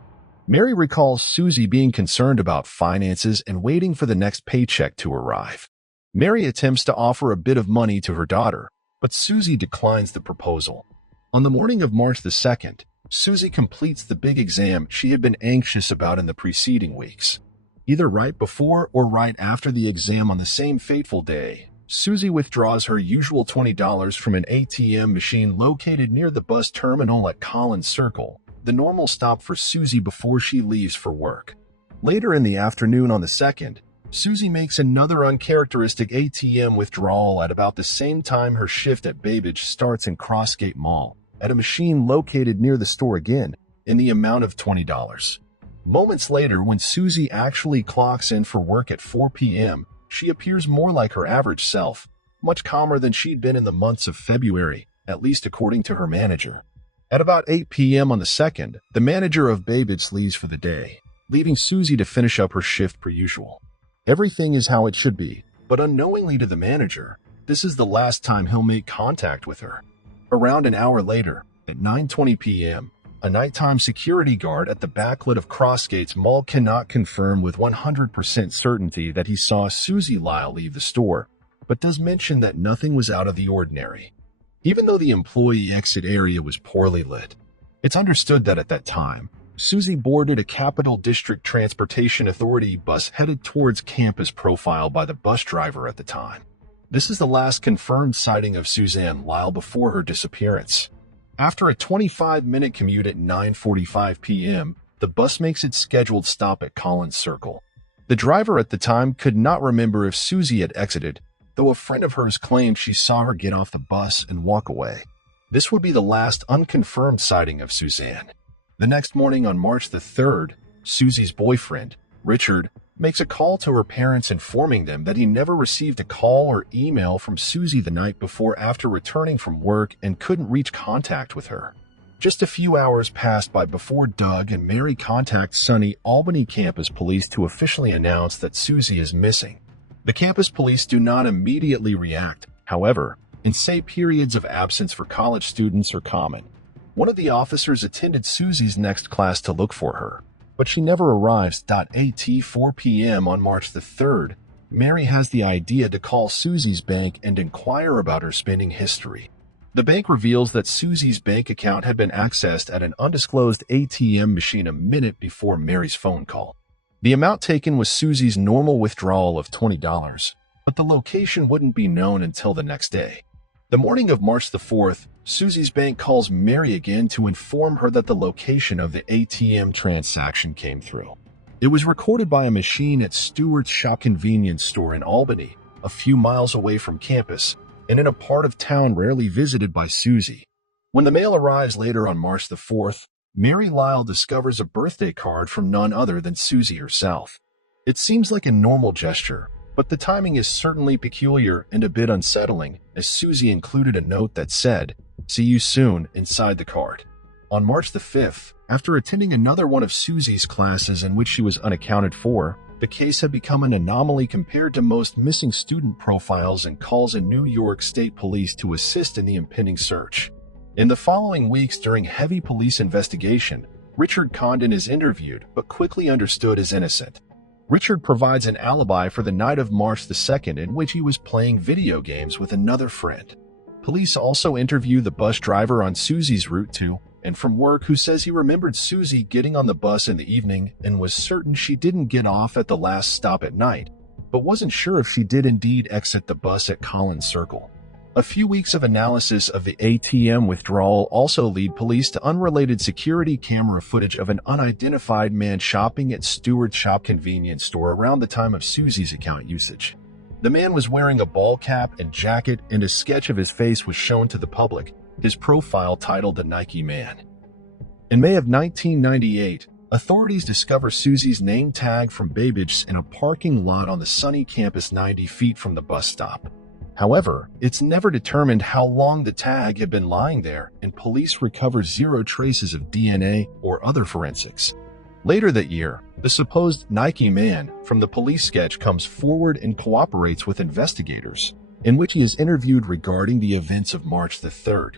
Mary recalls Susie being concerned about finances and waiting for the next paycheck to arrive. Mary attempts to offer a bit of money to her daughter, but Susie declines the proposal. On the morning of March the 2nd, Susie completes the big exam she had been anxious about in the preceding weeks. Either right before or right after the exam on the same fateful day, Susie withdraws her usual $20 from an ATM machine located near the bus terminal at Collins Circle, the normal stop for Susie before she leaves for work. Later in the afternoon on the 2nd, Susie makes another uncharacteristic ATM withdrawal at about the same time her shift at Babbage starts in Crossgate Mall, at a machine located near the store again, in the amount of $20. Moments later, when Susie actually clocks in for work at 4 p.m., she appears more like her average self, much calmer than she'd been in the months of February, at least according to her manager. At about 8 p.m. on the 2nd, the manager of Babbage leaves for the day, leaving Susie to finish up her shift per usual. Everything is how it should be, but unknowingly to the manager, this is the last time he'll make contact with her. Around an hour later, at 9:20 p.m., a nighttime security guard at the backlit of Crossgates Mall cannot confirm with 100% certainty that he saw Susie Lyle leave the store, but does mention that nothing was out of the ordinary. Even though the employee exit area was poorly lit, it's understood that at that time, Susie boarded a Capital District Transportation Authority bus headed towards campus profile by the bus driver at the time. This is the last confirmed sighting of Suzanne Lyle before her disappearance. After a 25-minute commute at 9:45 p.m., the bus makes its scheduled stop at Collins Circle. The driver at the time could not remember if Susie had exited, though a friend of hers claimed she saw her get off the bus and walk away. This would be the last unconfirmed sighting of Suzanne. The next morning on March the 3rd, Susie's boyfriend, Richard, makes a call to her parents informing them that he never received a call or email from Susie the night before after returning from work and couldn't reach contact with her. Just a few hours passed by before Doug and Mary contact Sunny Albany campus police to officially announce that Susie is missing. The campus police do not immediately react, however, and say periods of absence for college students are common. One of the officers attended Susie's next class to look for her, but she never arrives. At 4 p.m. on March the 3rd, Mary has the idea to call Susie's bank and inquire about her spending history. The bank reveals that Susie's bank account had been accessed at an undisclosed ATM machine a minute before Mary's phone call. The amount taken was Susie's normal withdrawal of $20, but the location wouldn't be known until the next day. The morning of March the 4th, Susie's bank calls Mary again to inform her that the location of the ATM transaction came through. It was recorded by a machine at Stewart's Shop convenience store in Albany, a few miles away from campus, and in a part of town rarely visited by Susie. When the mail arrives later on March the 4th, Mary Lyle discovers a birthday card from none other than Susie herself. It seems like a normal gesture, but the timing is certainly peculiar and a bit unsettling, as Susie included a note that said, "See you soon," inside the card. On March the 5th, after attending another one of Susie's classes in which she was unaccounted for, the case had become an anomaly compared to most missing student profiles and calls in New York State Police to assist in the impending search. In the following weeks during heavy police investigation, Richard Condon is interviewed but quickly understood as innocent. Richard provides an alibi for the night of March the 2nd in which he was playing video games with another friend. Police also interview the bus driver on Susie's route to and from work who says he remembered Susie getting on the bus in the evening and was certain she didn't get off at the last stop at night, but wasn't sure if she did indeed exit the bus at Collins Circle. A few weeks of analysis of the ATM withdrawal also lead police to unrelated security camera footage of an unidentified man shopping at Stewart's Shop convenience store around the time of Susie's account usage. The man was wearing a ball cap and jacket, and a sketch of his face was shown to the public, his profile titled The Nike Man. In May of 1998, authorities discover Susie's name tag from Babbage in a parking lot on the sunny campus 90 feet from the bus stop. However, it's never determined how long the tag had been lying there, and police recover zero traces of DNA or other forensics. Later that year, the supposed Nike Man from the police sketch comes forward and cooperates with investigators, in which he is interviewed regarding the events of March the 3rd.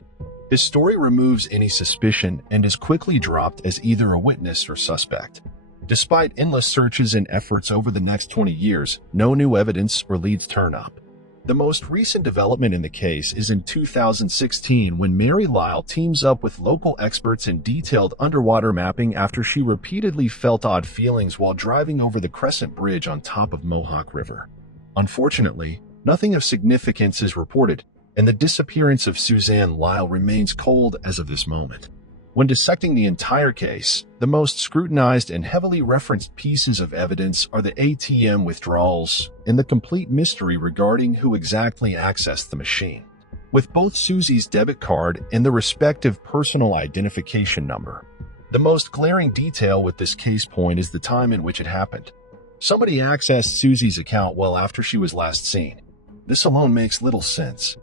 His story removes any suspicion and is quickly dropped as either a witness or suspect. Despite endless searches and efforts over the next 20 years, no new evidence or leads turn up. The most recent development in the case is in 2016 when Mary Lyle teams up with local experts in detailed underwater mapping after she repeatedly felt odd feelings while driving over the Crescent Bridge on top of Mohawk River. Unfortunately, nothing of significance is reported, and the disappearance of Suzanne Lyle remains cold as of this moment. When dissecting the entire case, the most scrutinized and heavily referenced pieces of evidence are the ATM withdrawals and the complete mystery regarding who exactly accessed the machine, with both Susie's debit card and the respective personal identification number. The most glaring detail with this case point is the time in which it happened. Somebody accessed Susie's account well after she was last seen. This alone makes little sense.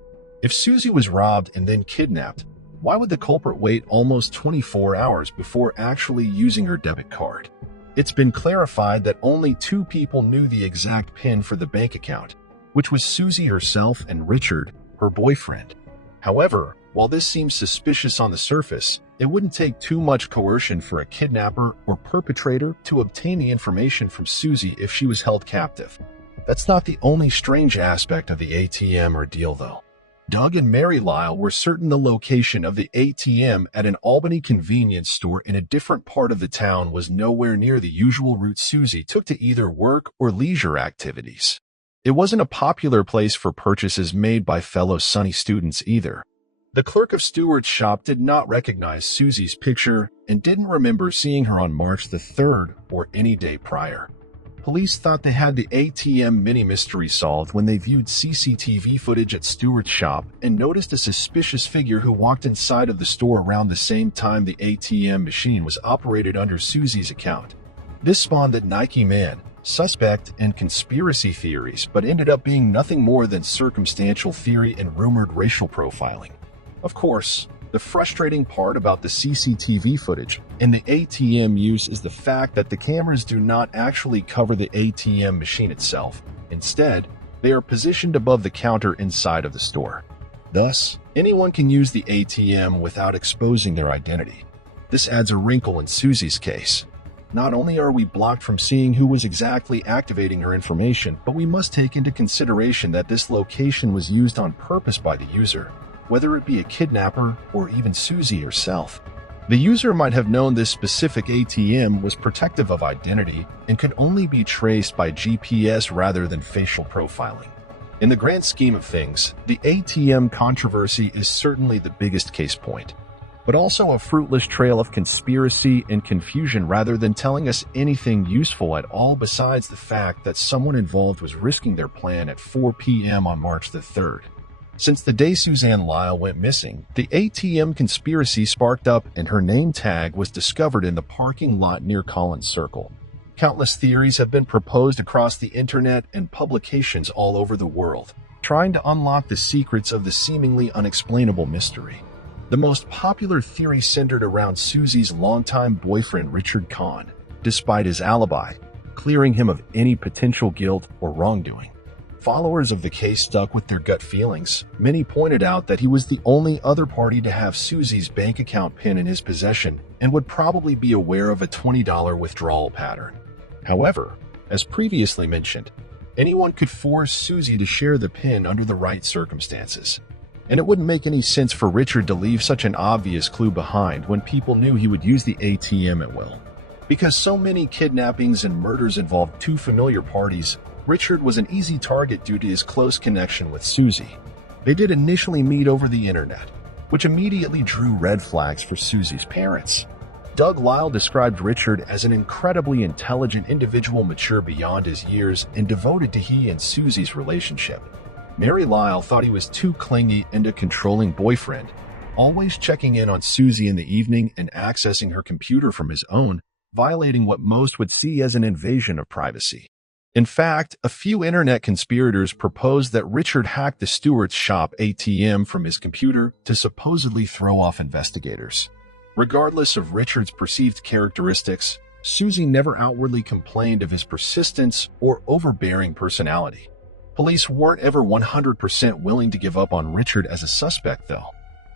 If Susie was robbed and then kidnapped, why would the culprit wait almost 24 hours before actually using her debit card? It's been clarified that only two people knew the exact PIN for the bank account, which was Susie herself and Richard, her boyfriend. However, while this seems suspicious on the surface, it wouldn't take too much coercion for a kidnapper or perpetrator to obtain the information from Susie if she was held captive. That's not the only strange aspect of the ATM ordeal, though. Doug and Mary Lyle were certain the location of the ATM at an Albany convenience store in a different part of the town was nowhere near the usual route Susie took to either work or leisure activities. It wasn't a popular place for purchases made by fellow Sunny students either. The clerk of Stewart's shop did not recognize Susie's picture and didn't remember seeing her on March the 3rd or any day prior. Police thought they had the ATM mini-mystery solved when they viewed CCTV footage at Stewart's shop and noticed a suspicious figure who walked inside of the store around the same time the ATM machine was operated under Susie's account. This spawned the Nike Man, suspect, and conspiracy theories, but ended up being nothing more than circumstantial theory and rumored racial profiling. Of course, the frustrating part about the CCTV footage and the ATM use is the fact that the cameras do not actually cover the ATM machine itself. Instead, they are positioned above the counter inside of the store. Thus, anyone can use the ATM without exposing their identity. This adds a wrinkle in Susie's case. Not only are we blocked from seeing who was exactly activating her information, but we must take into consideration that this location was used on purpose by the user, whether it be a kidnapper or even Susie herself. The user might have known this specific ATM was protective of identity and could only be traced by GPS rather than facial profiling. In the grand scheme of things, the ATM controversy is certainly the biggest case point, but also a fruitless trail of conspiracy and confusion rather than telling us anything useful at all besides the fact that someone involved was risking their plan at 4 p.m. on March the 3rd. Since the day Suzanne Lyle went missing, the ATM conspiracy sparked up and her name tag was discovered in the parking lot near Collins Circle. Countless theories have been proposed across the internet and publications all over the world, trying to unlock the secrets of the seemingly unexplainable mystery. The most popular theory centered around Susie's longtime boyfriend Richard Kahn, despite his alibi, clearing him of any potential guilt or wrongdoing. Followers of the case stuck with their gut feelings. Many pointed out that he was the only other party to have Susie's bank account PIN in his possession and would probably be aware of a $20 withdrawal pattern. However, as previously mentioned, anyone could force Susie to share the PIN under the right circumstances. And it wouldn't make any sense for Richard to leave such an obvious clue behind when people knew he would use the ATM at will. Because so many kidnappings and murders involved two familiar parties, Richard was an easy target due to his close connection with Susie. They did initially meet over the internet, which immediately drew red flags for Susie's parents. Doug Lyle described Richard as an incredibly intelligent individual mature beyond his years and devoted to he and Susie's relationship. Mary Lyle thought he was too clingy and a controlling boyfriend, always checking in on Susie in the evening and accessing her computer from his own, violating what most would see as an invasion of privacy. In fact, a few internet conspirators proposed that Richard hacked the Stewart's shop ATM from his computer to supposedly throw off investigators. Regardless of Richard's perceived characteristics, Susie never outwardly complained of his persistence or overbearing personality. Police weren't ever 100% willing to give up on Richard as a suspect, though.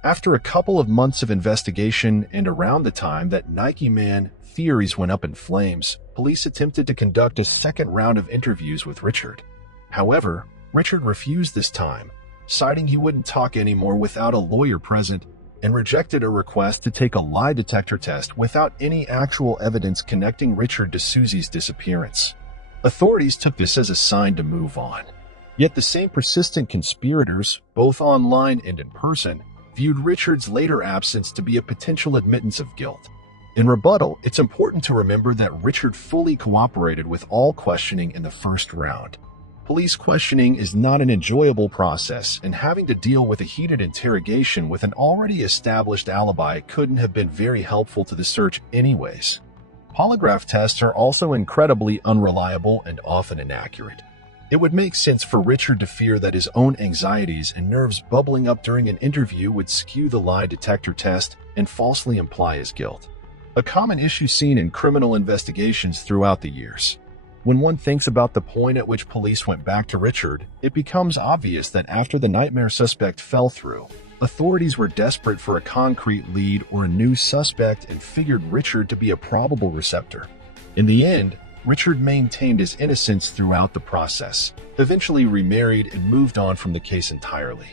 After a couple of months of investigation and around the time that Nike Man theories went up in flames, police attempted to conduct a second round of interviews with Richard. However, Richard refused this time, citing he wouldn't talk anymore without a lawyer present, and rejected a request to take a lie detector test without any actual evidence connecting Richard to Susie's disappearance. Authorities took this as a sign to move on. Yet the same persistent conspirators, both online and in person, viewed Richard's later absence to be a potential admittance of guilt. In rebuttal, it's important to remember that Richard fully cooperated with all questioning in the first round. Police questioning is not an enjoyable process, and having to deal with a heated interrogation with an already established alibi couldn't have been very helpful to the search anyways. Polygraph tests are also incredibly unreliable and often inaccurate. It would make sense for Richard to fear that his own anxieties and nerves bubbling up during an interview would skew the lie detector test and falsely imply his guilt. A common issue seen in criminal investigations throughout the years. When one thinks about the point at which police went back to Richard, it becomes obvious that after the nightmare suspect fell through, authorities were desperate for a concrete lead or a new suspect and figured Richard to be a probable receptor. In the end, Richard maintained his innocence throughout the process, eventually remarried and moved on from the case entirely.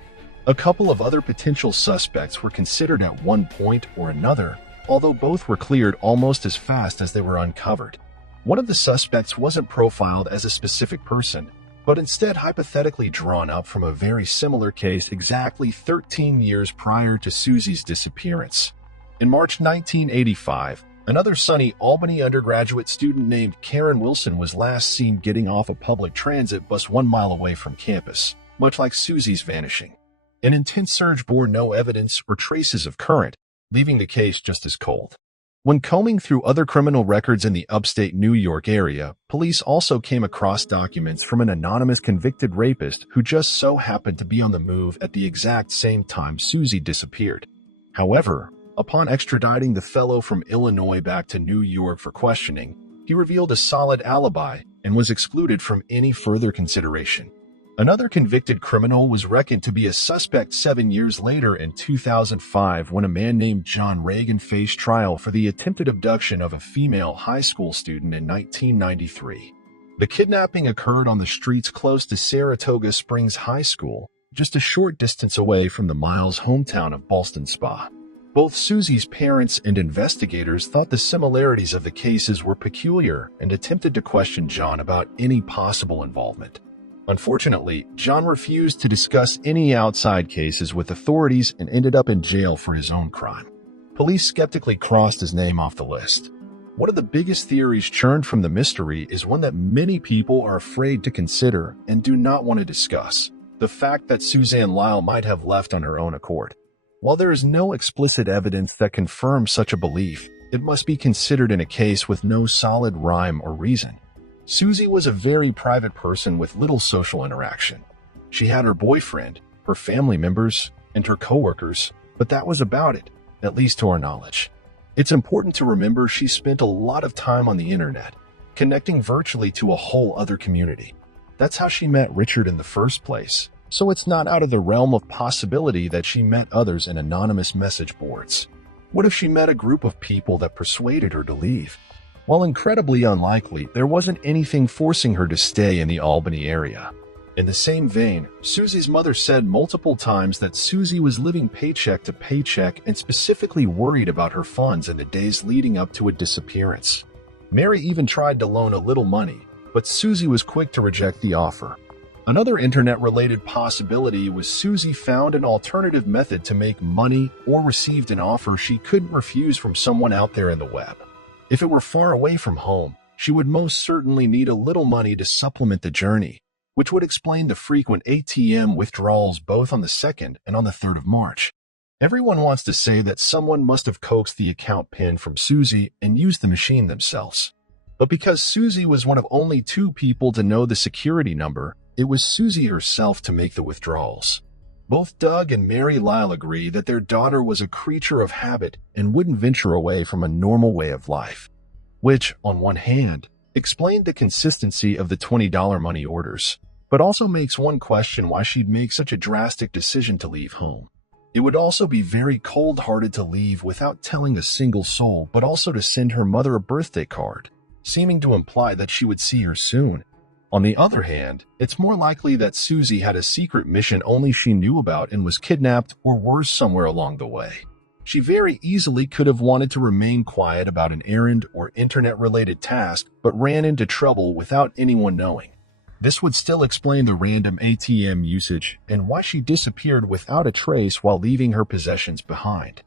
A couple of other potential suspects were considered at one point or another, although both were cleared almost as fast as they were uncovered. One of the suspects wasn't profiled as a specific person, but instead hypothetically drawn up from a very similar case exactly 13 years prior to Susie's disappearance. In March 1985, Another sunny Albany undergraduate student named Karen Wilson was last seen getting off a public transit bus 1 mile away from campus, much like Susie's vanishing. An intense search bore no evidence or traces of current, leaving the case just as cold. When combing through other criminal records in the upstate New York area, police also came across documents from an anonymous convicted rapist who just so happened to be on the move at the exact same time Susie disappeared. However, upon extraditing the fellow from Illinois back to New York for questioning, he revealed a solid alibi and was excluded from any further consideration. Another convicted criminal was reckoned to be a suspect 7 years later in 2005 when a man named John Reagan faced trial for the attempted abduction of a female high school student in 1993. The kidnapping occurred on the streets close to Saratoga Springs High School, just a short distance away from the Miles' hometown of Ballston Spa. Both Susie's parents and investigators thought the similarities of the cases were peculiar and attempted to question John about any possible involvement. Unfortunately, John refused to discuss any outside cases with authorities and ended up in jail for his own crime. Police skeptically crossed his name off the list. One of the biggest theories churned from the mystery is one that many people are afraid to consider and do not want to discuss: the fact that Suzanne Lyle might have left on her own accord. While there is no explicit evidence that confirms such a belief, it must be considered in a case with no solid rhyme or reason. Susie was a very private person with little social interaction. She had her boyfriend, her family members, and her coworkers, but that was about it, at least to our knowledge. It's important to remember she spent a lot of time on the internet, connecting virtually to a whole other community. That's how she met Richard in the first place, so it's not out of the realm of possibility that she met others in anonymous message boards. What if she met a group of people that persuaded her to leave? While incredibly unlikely, there wasn't anything forcing her to stay in the Albany area. In the same vein, Susie's mother said multiple times that Susie was living paycheck to paycheck and specifically worried about her funds in the days leading up to a disappearance. Mary even tried to loan a little money, but Susie was quick to reject the offer. Another internet-related possibility was Susie found an alternative method to make money or received an offer she couldn't refuse from someone out there in the web. If it were far away from home, she would most certainly need a little money to supplement the journey, which would explain the frequent ATM withdrawals both on the 2nd and on the 3rd of March. Everyone wants to say that someone must have coaxed the account PIN from Susie and used the machine themselves. But because Susie was one of only 2 people to know the security number, it was Susie herself to make the withdrawals. Both Doug and Mary Lyle agree that their daughter was a creature of habit and wouldn't venture away from a normal way of life, which, on one hand, explained the consistency of the $20 money orders, but also makes one question why she'd make such a drastic decision to leave home. It would also be very cold-hearted to leave without telling a single soul, but also to send her mother a birthday card, seeming to imply that she would see her soon. On the other hand, it's more likely that Susie had a secret mission only she knew about and was kidnapped or worse somewhere along the way. She very easily could have wanted to remain quiet about an errand or internet-related task, but ran into trouble without anyone knowing. This would still explain the random ATM usage and why she disappeared without a trace while leaving her possessions behind.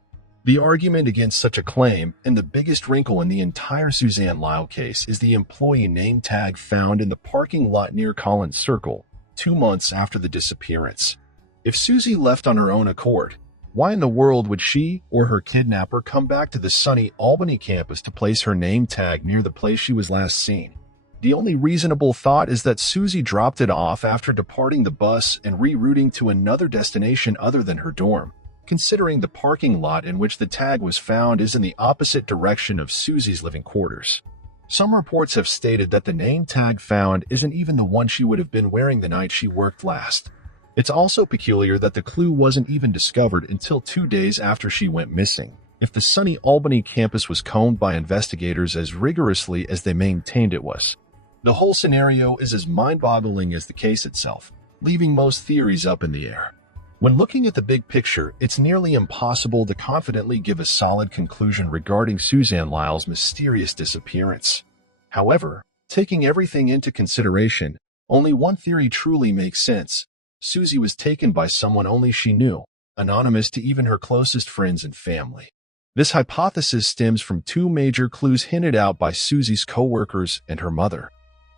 The argument against such a claim, and the biggest wrinkle in the entire Suzanne Lyle case, is the employee name tag found in the parking lot near Collins Circle, 2 months after the disappearance. If Susie left on her own accord, why in the world would she or her kidnapper come back to the sunny Albany campus to place her name tag near the place she was last seen? The only reasonable thought is that Susie dropped it off after departing the bus and rerouting to another destination other than her dorm, considering the parking lot in which the tag was found is in the opposite direction of Susie's living quarters. Some reports have stated that the name tag found isn't even the one she would have been wearing the night she worked last. It's also peculiar that the clue wasn't even discovered until 2 days after she went missing, if the sunny Albany campus was combed by investigators as rigorously as they maintained it was. The whole scenario is as mind-boggling as the case itself, leaving most theories up in the air. When looking at the big picture, it's nearly impossible to confidently give a solid conclusion regarding Suzanne Lyle's mysterious disappearance. However, taking everything into consideration, only one theory truly makes sense. Susie was taken by someone only she knew, anonymous to even her closest friends and family. This hypothesis stems from two major clues hinted out by Susie's coworkers and her mother.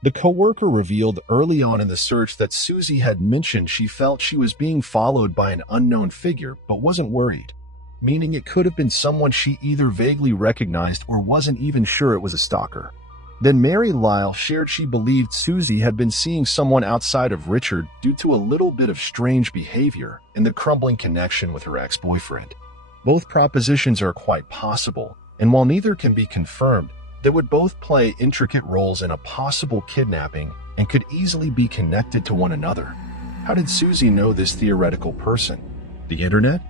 The coworker revealed early on in the search that Susie had mentioned she felt she was being followed by an unknown figure but wasn't worried, meaning it could have been someone she either vaguely recognized or wasn't even sure it was a stalker. Then Mary Lyle shared she believed Susie had been seeing someone outside of Richard due to a little bit of strange behavior and the crumbling connection with her ex-boyfriend. Both propositions are quite possible, and while neither can be confirmed, they would both play intricate roles in a possible kidnapping and could easily be connected to one another. How did Susie know this theoretical person? The internet?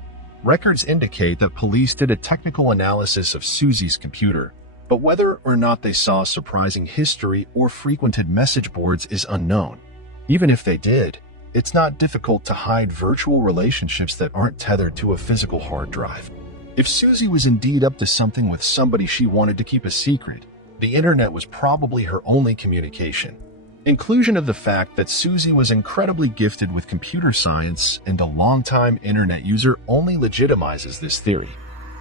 Records indicate that police did a technical analysis of Susie's computer, but whether or not they saw surprising history or frequented message boards is unknown. Even if they did, it's not difficult to hide virtual relationships that aren't tethered to a physical hard drive. If Susie was indeed up to something with somebody she wanted to keep a secret, the internet was probably her only communication. Inclusion of the fact that Susie was incredibly gifted with computer science and a longtime internet user only legitimizes this theory.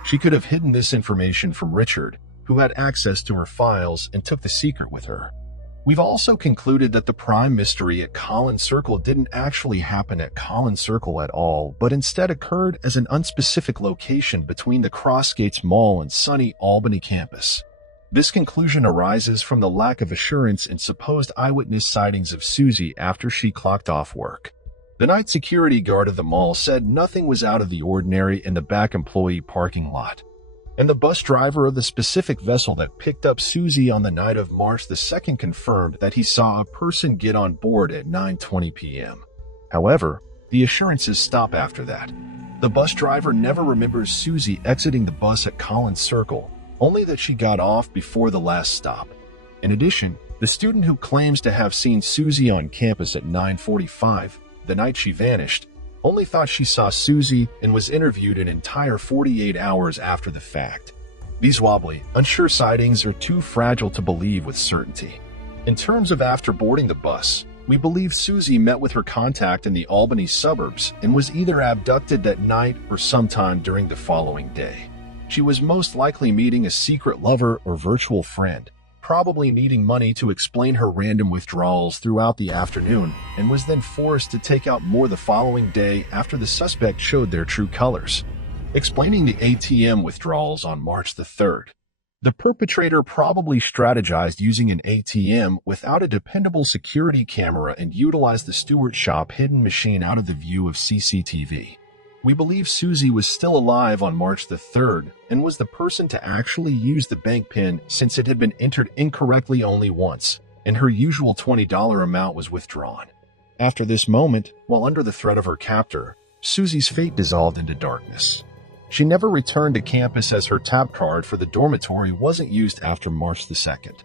She could have hidden this information from Richard, who had access to her files and took the secret with her. We've also concluded that the prime mystery at Collins Circle didn't actually happen at Collins Circle at all, but instead occurred as an unspecific location between the Crossgates Mall and sunny Albany campus. This conclusion arises from the lack of assurance in supposed eyewitness sightings of Susie after she clocked off work. The night security guard of the mall said nothing was out of the ordinary in the back employee parking lot. And the bus driver of the specific vessel that picked up Susie on the night of March the 2nd confirmed that he saw a person get on board at 9:20 p.m. However, the assurances stop after that. The bus driver never remembers Susie exiting the bus at Collins Circle, only that she got off before the last stop. In addition, the student who claims to have seen Susie on campus at 9:45, the night she vanished, only thought she saw Susie and was interviewed an entire 48 hours after the fact. These wobbly, unsure sightings are too fragile to believe with certainty. In terms of after boarding the bus, we believe Susie met with her contact in the Albany suburbs and was either abducted that night or sometime during the following day. She was most likely meeting a secret lover or virtual friend, probably needing money to explain her random withdrawals throughout the afternoon, and was then forced to take out more the following day after the suspect showed their true colors. Explaining the ATM withdrawals on March the 3rd. The perpetrator probably strategized using an ATM without a dependable security camera and utilized the Stewart Shop hidden machine out of the view of CCTV. We believe Susie was still alive on March the 3rd and was the person to actually use the bank PIN since it had been entered incorrectly only once, and her usual $20 amount was withdrawn. After this moment, while under the threat of her captor, Susie's fate dissolved into darkness. She never returned to campus as her tap card for the dormitory wasn't used after March the 2nd.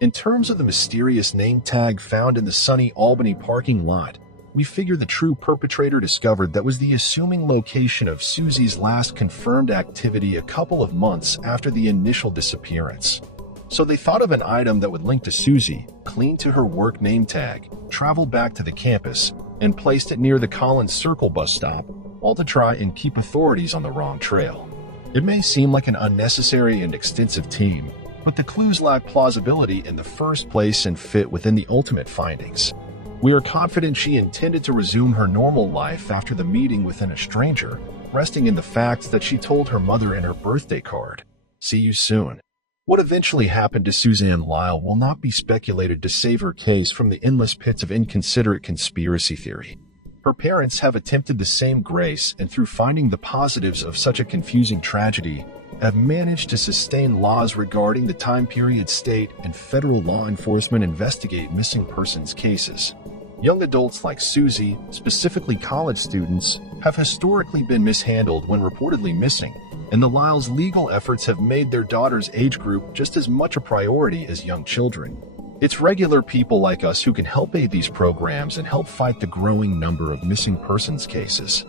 In terms of the mysterious name tag found in the sunny Albany parking lot, we figure the true perpetrator discovered that was the assuming location of Susie's last confirmed activity a couple of months after the initial disappearance. So they thought of an item that would link to Susie, clean to her work name tag, traveled back to the campus, and placed it near the Collins Circle bus stop, all to try and keep authorities on the wrong trail. It may seem like an unnecessary and extensive team, but the clues lack plausibility in the first place and fit within the ultimate findings. We are confident she intended to resume her normal life after the meeting with a stranger, resting in the facts that she told her mother in her birthday card. See you soon. What eventually happened to Suzanne Lyle will not be speculated to save her case from the endless pits of inconsiderate conspiracy theory. Her parents have attempted the same grace and through finding the positives of such a confusing tragedy, have managed to sustain laws regarding the time period state and federal law enforcement investigate missing persons cases. Young adults like Susie, specifically college students, have historically been mishandled when reportedly missing, and the Lyles' legal efforts have made their daughter's age group just as much a priority as young children. It's regular people like us who can help aid these programs and help fight the growing number of missing persons cases.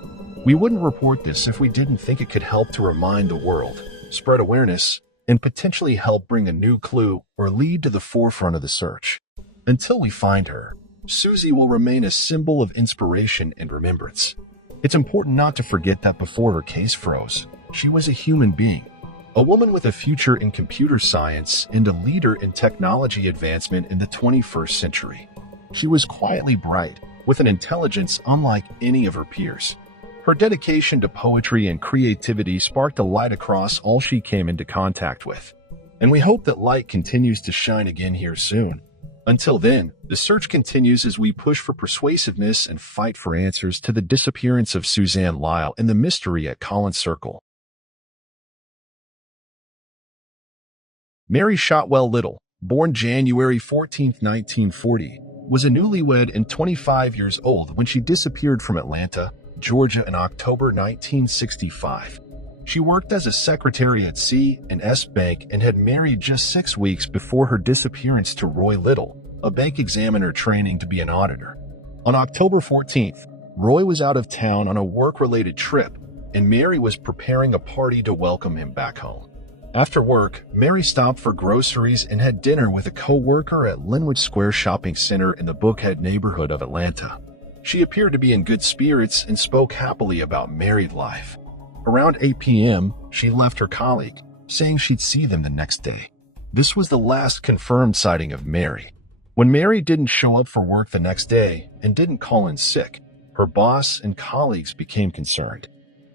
We wouldn't report this if we didn't think it could help to remind the world, spread awareness, and potentially help bring a new clue or lead to the forefront of the search. Until we find her, Susie will remain a symbol of inspiration and remembrance. It's important not to forget that before her case froze, she was a human being. a woman with a future in computer science and a leader in technology advancement in the 21st century. She was quietly bright, with an intelligence unlike any of her peers. Her dedication to poetry and creativity sparked a light across all she came into contact with. And we hope that light continues to shine again here soon. Until then, the search continues as we push for persuasiveness and fight for answers to the disappearance of Suzanne Lyle and the mystery at Collins Circle. Mary Shotwell Little, born January 14, 1940, was a newlywed and 25 years old when she disappeared from Atlanta, Georgia in October 1965. She worked as a secretary at C&S Bank and had married just 6 weeks before her disappearance to Roy Little, a bank examiner training to be an auditor. On October 14th, Roy was out of town on a work-related trip, and Mary was preparing a party to welcome him back home. After work, Mary stopped for groceries and had dinner with a co-worker at Linwood Square Shopping Center in the Buckhead neighborhood of Atlanta. She appeared to be in good spirits and spoke happily about married life. Around 8 p.m., she left her colleague, saying she'd see them the next day. This was the last confirmed sighting of Mary. When Mary didn't show up for work the next day and didn't call in sick, her boss and colleagues became concerned.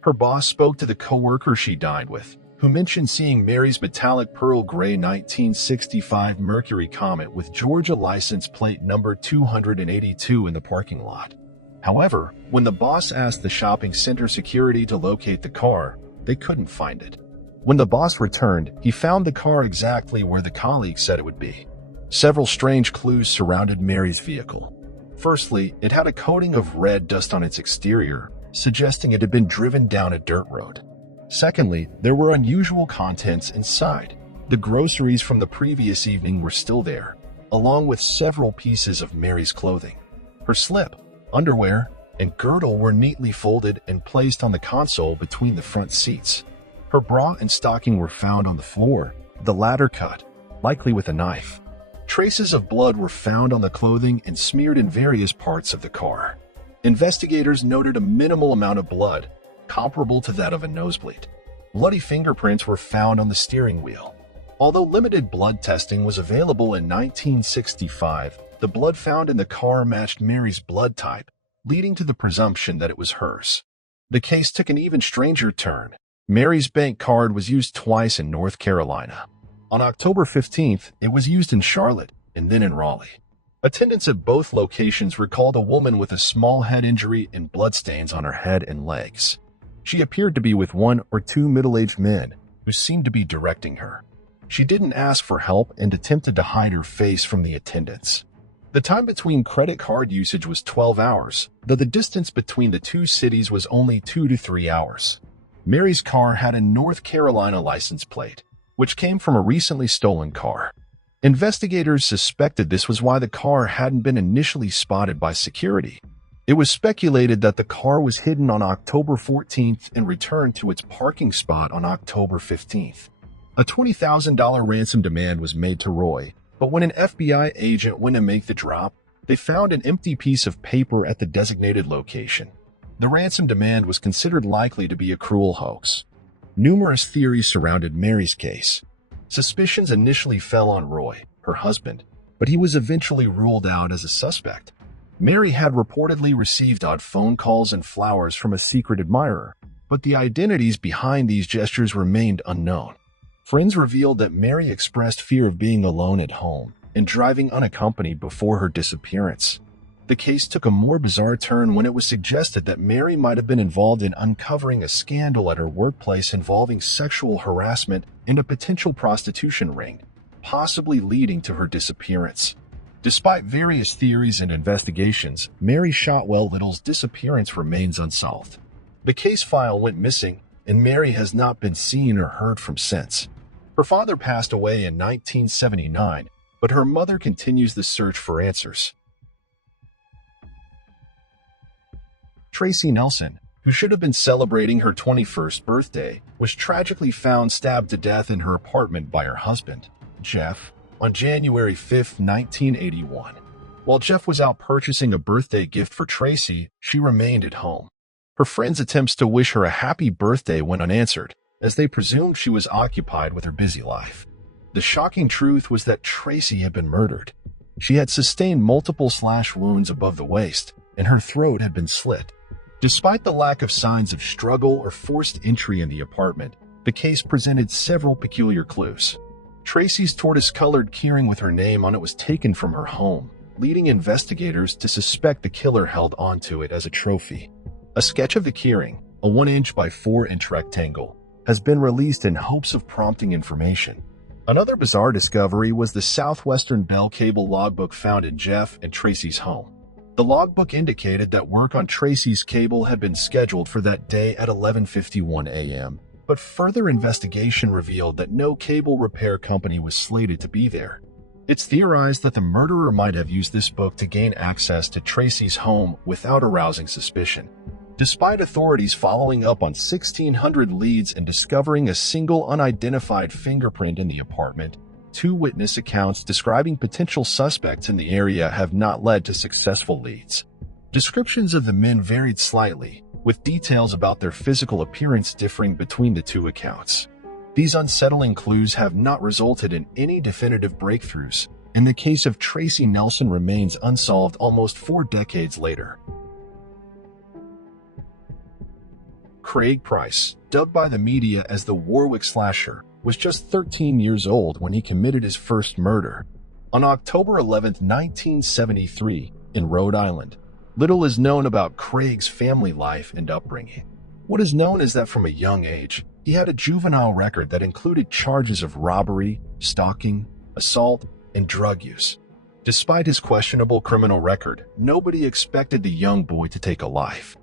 Her boss spoke to the co-worker she dined with, who mentioned seeing Mary's metallic pearl gray 1965 Mercury Comet with Georgia license plate number 282 in the parking lot. However, when the boss asked the shopping center security to locate the car, they couldn't find it. When the boss returned, he found the car exactly where the colleague said it would be. Several strange clues surrounded Mary's vehicle. Firstly, it had a coating of red dust on its exterior, suggesting it had been driven down a dirt road. Secondly, there were unusual contents inside. The groceries from the previous evening were still there, along with several pieces of Mary's clothing. Her slip, underwear, and girdle were neatly folded and placed on the console between the front seats. Her bra and stocking were found on the floor, the latter cut, likely with a knife. Traces of blood were found on the clothing and smeared in various parts of the car. Investigators noted a minimal amount of blood, comparable to that of a nosebleed. Bloody fingerprints were found on the steering wheel. Although limited blood testing was available in 1965, the blood found in the car matched Mary's blood type, leading to the presumption that it was hers. The case took an even stranger turn. Mary's bank card was used twice in North Carolina. On October 15th, it was used in Charlotte and then in Raleigh. Attendants at both locations recalled a woman with a small head injury and bloodstains on her head and legs. She appeared to be with 1 or 2 middle-aged men who seemed to be directing her. She didn't ask for help and attempted to hide her face from the attendants. The time between credit card usage was 12 hours, though the distance between the two cities was only 2 to 3 hours. Mary's car had a North Carolina license plate, which came from a recently stolen car. Investigators suspected this was why the car hadn't been initially spotted by security. It was speculated that the car was hidden on October 14th and returned to its parking spot on October 15th. A $20,000 ransom demand was made to Roy, but when an FBI agent went to make the drop, they found an empty piece of paper at the designated location. The ransom demand was considered likely to be a cruel hoax. Numerous theories surrounded Mary's case. Suspicions initially fell on Roy, her husband, but he was eventually ruled out as a suspect. Mary had reportedly received odd phone calls and flowers from a secret admirer, but the identities behind these gestures remained unknown. Friends revealed that Mary expressed fear of being alone at home and driving unaccompanied before her disappearance. The case took a more bizarre turn when it was suggested that Mary might have been involved in uncovering a scandal at her workplace involving sexual harassment and a potential prostitution ring, possibly leading to her disappearance. Despite various theories and investigations, Mary Shotwell Little's disappearance remains unsolved. The case file went missing, and Mary has not been seen or heard from since. Her father passed away in 1979, but her mother continues the search for answers. Tracy Nelson, who should have been celebrating her 21st birthday, was tragically found stabbed to death in her apartment by her husband, Jeff, on January 5, 1981. While Jeff was out purchasing a birthday gift for Tracy, she remained at home. Her friends' attempts to wish her a happy birthday went unanswered, as they presumed she was occupied with her busy life. The shocking truth was that Tracy had been murdered. She had sustained multiple slash wounds above the waist, and her throat had been slit. Despite the lack of signs of struggle or forced entry in the apartment, the case presented several peculiar clues. Tracy's tortoise-colored keyring with her name on it was taken from her home, leading investigators to suspect the killer held onto it as a trophy. A sketch of the keyring, a 1-inch by 4-inch rectangle, has been released in hopes of prompting information. Another bizarre discovery was the Southwestern Bell cable logbook found in Jeff and Tracy's home. The logbook indicated that work on Tracy's cable had been scheduled for that day at 11:51 a.m., but further investigation revealed that no cable repair company was slated to be there. It's theorized that the murderer might have used this book to gain access to Tracy's home without arousing suspicion. Despite authorities following up on 1,600 leads and discovering a single unidentified fingerprint in the apartment, 2 witness accounts describing potential suspects in the area have not led to successful leads. Descriptions of the men varied slightly, with details about their physical appearance differing between the 2 accounts. These unsettling clues have not resulted in any definitive breakthroughs, and the case of Tracy Nelson remains unsolved almost 4 decades later. Craig Price, dubbed by the media as the Warwick Slasher, was just 13 years old when he committed his first murder. On October 11, 1973, in Rhode Island, little is known about Craig's family life and upbringing. What is known is that from a young age, he had a juvenile record that included charges of robbery, stalking, assault, and drug use. Despite his questionable criminal record, nobody expected the young boy to take a life.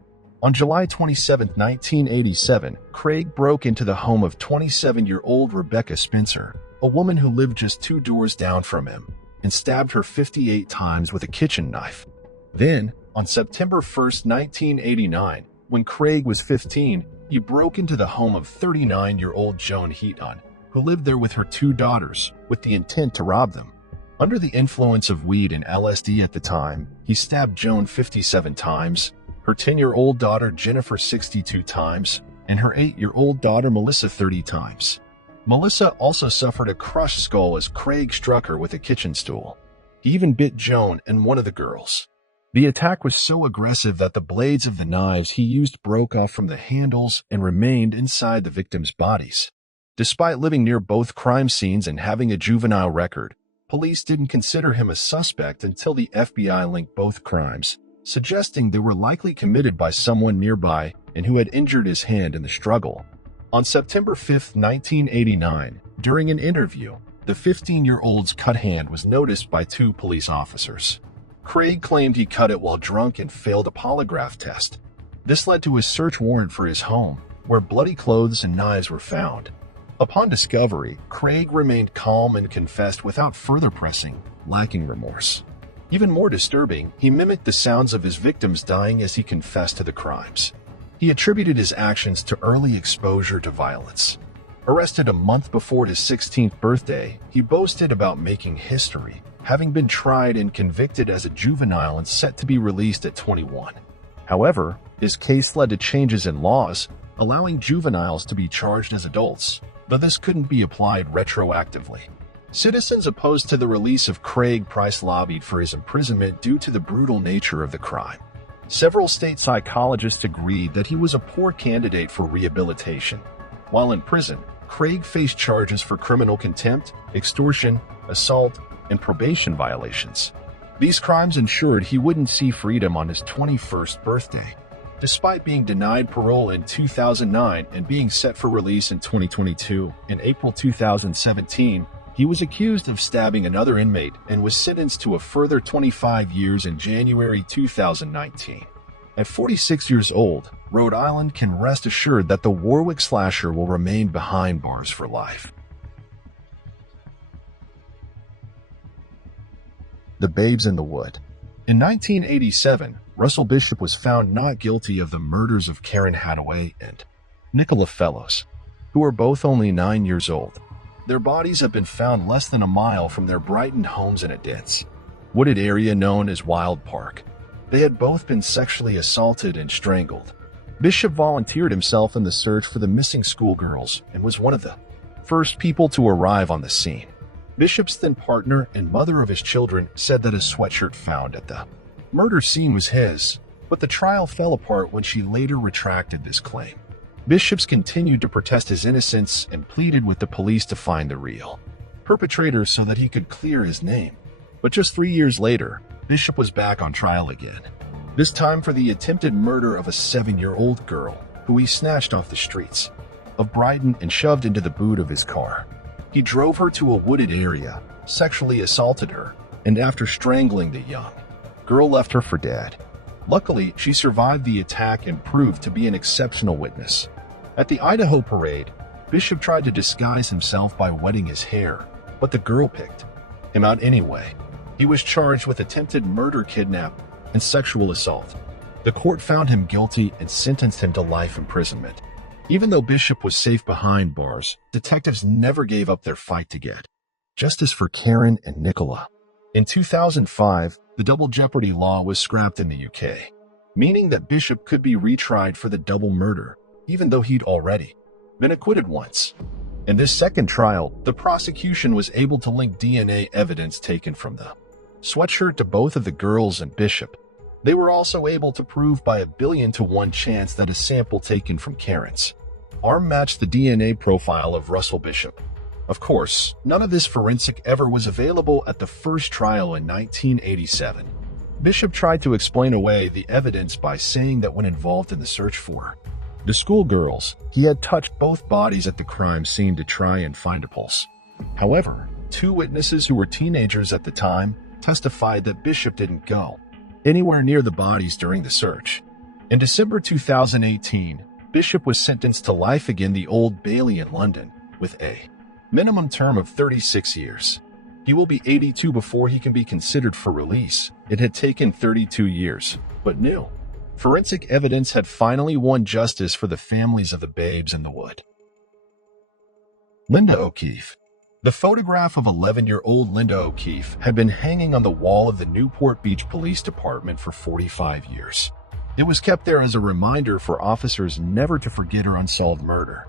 On July 27, 1987, Craig broke into the home of 27-year-old Rebecca Spencer, a woman who lived just 2 doors down from him, and stabbed her 58 times with a kitchen knife. Then, on September 1, 1989, when Craig was 15, he broke into the home of 39-year-old Joan Heaton, who lived there with her 2 daughters, with the intent to rob them. Under the influence of weed and LSD at the time, he stabbed Joan 57 times, her 10-year-old daughter Jennifer 62 times, and her 8-year-old daughter Melissa 30 times. Melissa also suffered a crushed skull as Craig struck her with a kitchen stool. He even bit Joan and one of the girls. The attack was so aggressive that the blades of the knives he used broke off from the handles and remained inside the victims' bodies. Despite living near both crime scenes and having a juvenile record, police didn't consider him a suspect until the FBI linked both crimes, suggesting they were likely committed by someone nearby and who had injured his hand in the struggle. On September 5, 1989, during an interview, the 15-year-old's cut hand was noticed by 2 police officers. Craig claimed he cut it while drunk and failed a polygraph test. This led to a search warrant for his home, where bloody clothes and knives were found. Upon discovery, Craig remained calm and confessed without further pressing, lacking remorse. Even more disturbing, he mimicked the sounds of his victims dying as he confessed to the crimes. He attributed his actions to early exposure to violence. Arrested a month before his 16th birthday, he boasted about making history, having been tried and convicted as a juvenile and set to be released at 21. However, his case led to changes in laws, allowing juveniles to be charged as adults, though this couldn't be applied retroactively. Citizens opposed to the release of Craig Price lobbied for his imprisonment due to the brutal nature of the crime. Several state psychologists agreed that he was a poor candidate for rehabilitation. While in prison, Craig faced charges for criminal contempt, extortion, assault, and probation violations. These crimes ensured he wouldn't see freedom on his 21st birthday. Despite being denied parole in 2009 and being set for release in 2022, in April 2017, he was accused of stabbing another inmate and was sentenced to a further 25 years in January 2019. At 46 years old, Rhode Island can rest assured that the Warwick Slasher will remain behind bars for life. The Babes in the Wood. In 1987, Russell Bishop was found not guilty of the murders of Karen Hadaway and Nicola Fellows, who were both only 9 years old. Their bodies have been found less than a mile from their Brighton homes in a dense, wooded area known as Wild Park. They had both been sexually assaulted and strangled. Bishop volunteered himself in the search for the missing schoolgirls and was one of the first people to arrive on the scene. Bishop's then partner and mother of his children said that a sweatshirt found at the murder scene was his, but the trial fell apart when she later retracted this claim. Bishop's continued to protest his innocence and pleaded with the police to find the real perpetrator so that he could clear his name. But just 3 years later, Bishop was back on trial again, this time for the attempted murder of a 7-year-old girl who he snatched off the streets of Brighton and shoved into the boot of his car. He drove her to a wooded area, sexually assaulted her, and after strangling the young girl left her for dead. Luckily, she survived the attack and proved to be an exceptional witness. At the Idaho parade, Bishop tried to disguise himself by wetting his hair, but the girl picked him out anyway. He was charged with attempted murder, kidnap, and sexual assault. The court found him guilty and sentenced him to life imprisonment. Even though Bishop was safe behind bars, detectives never gave up their fight to get justice for Karen and Nicola. In 2005, the double jeopardy law was scrapped in the UK, meaning that Bishop could be retried for the double murder, even though he'd already been acquitted once. In this second trial, the prosecution was able to link DNA evidence taken from the sweatshirt to both of the girls and Bishop. They were also able to prove by a 1,000,000,000 chance that a sample taken from Karen's arm matched the DNA profile of Russell Bishop. Of course, none of this forensic ever was available at the first trial in 1987. Bishop tried to explain away the evidence by saying that when involved in the search for the schoolgirls, he had touched both bodies at the crime scene to try and find a pulse. However, 2 witnesses who were teenagers at the time testified that Bishop didn't go anywhere near the bodies during the search. In December 2018, Bishop was sentenced to life again the Old Bailey in London, with a minimum term of 36 years. He will be 82 before he can be considered for release. It had taken 32 years, but new forensic evidence had finally won justice for the families of the babes in the wood. Linda O'Keefe. The photograph of 11-year-old Linda O'Keefe had been hanging on the wall of the Newport Beach Police Department for 45 years. It was kept there as a reminder for officers never to forget her unsolved murder.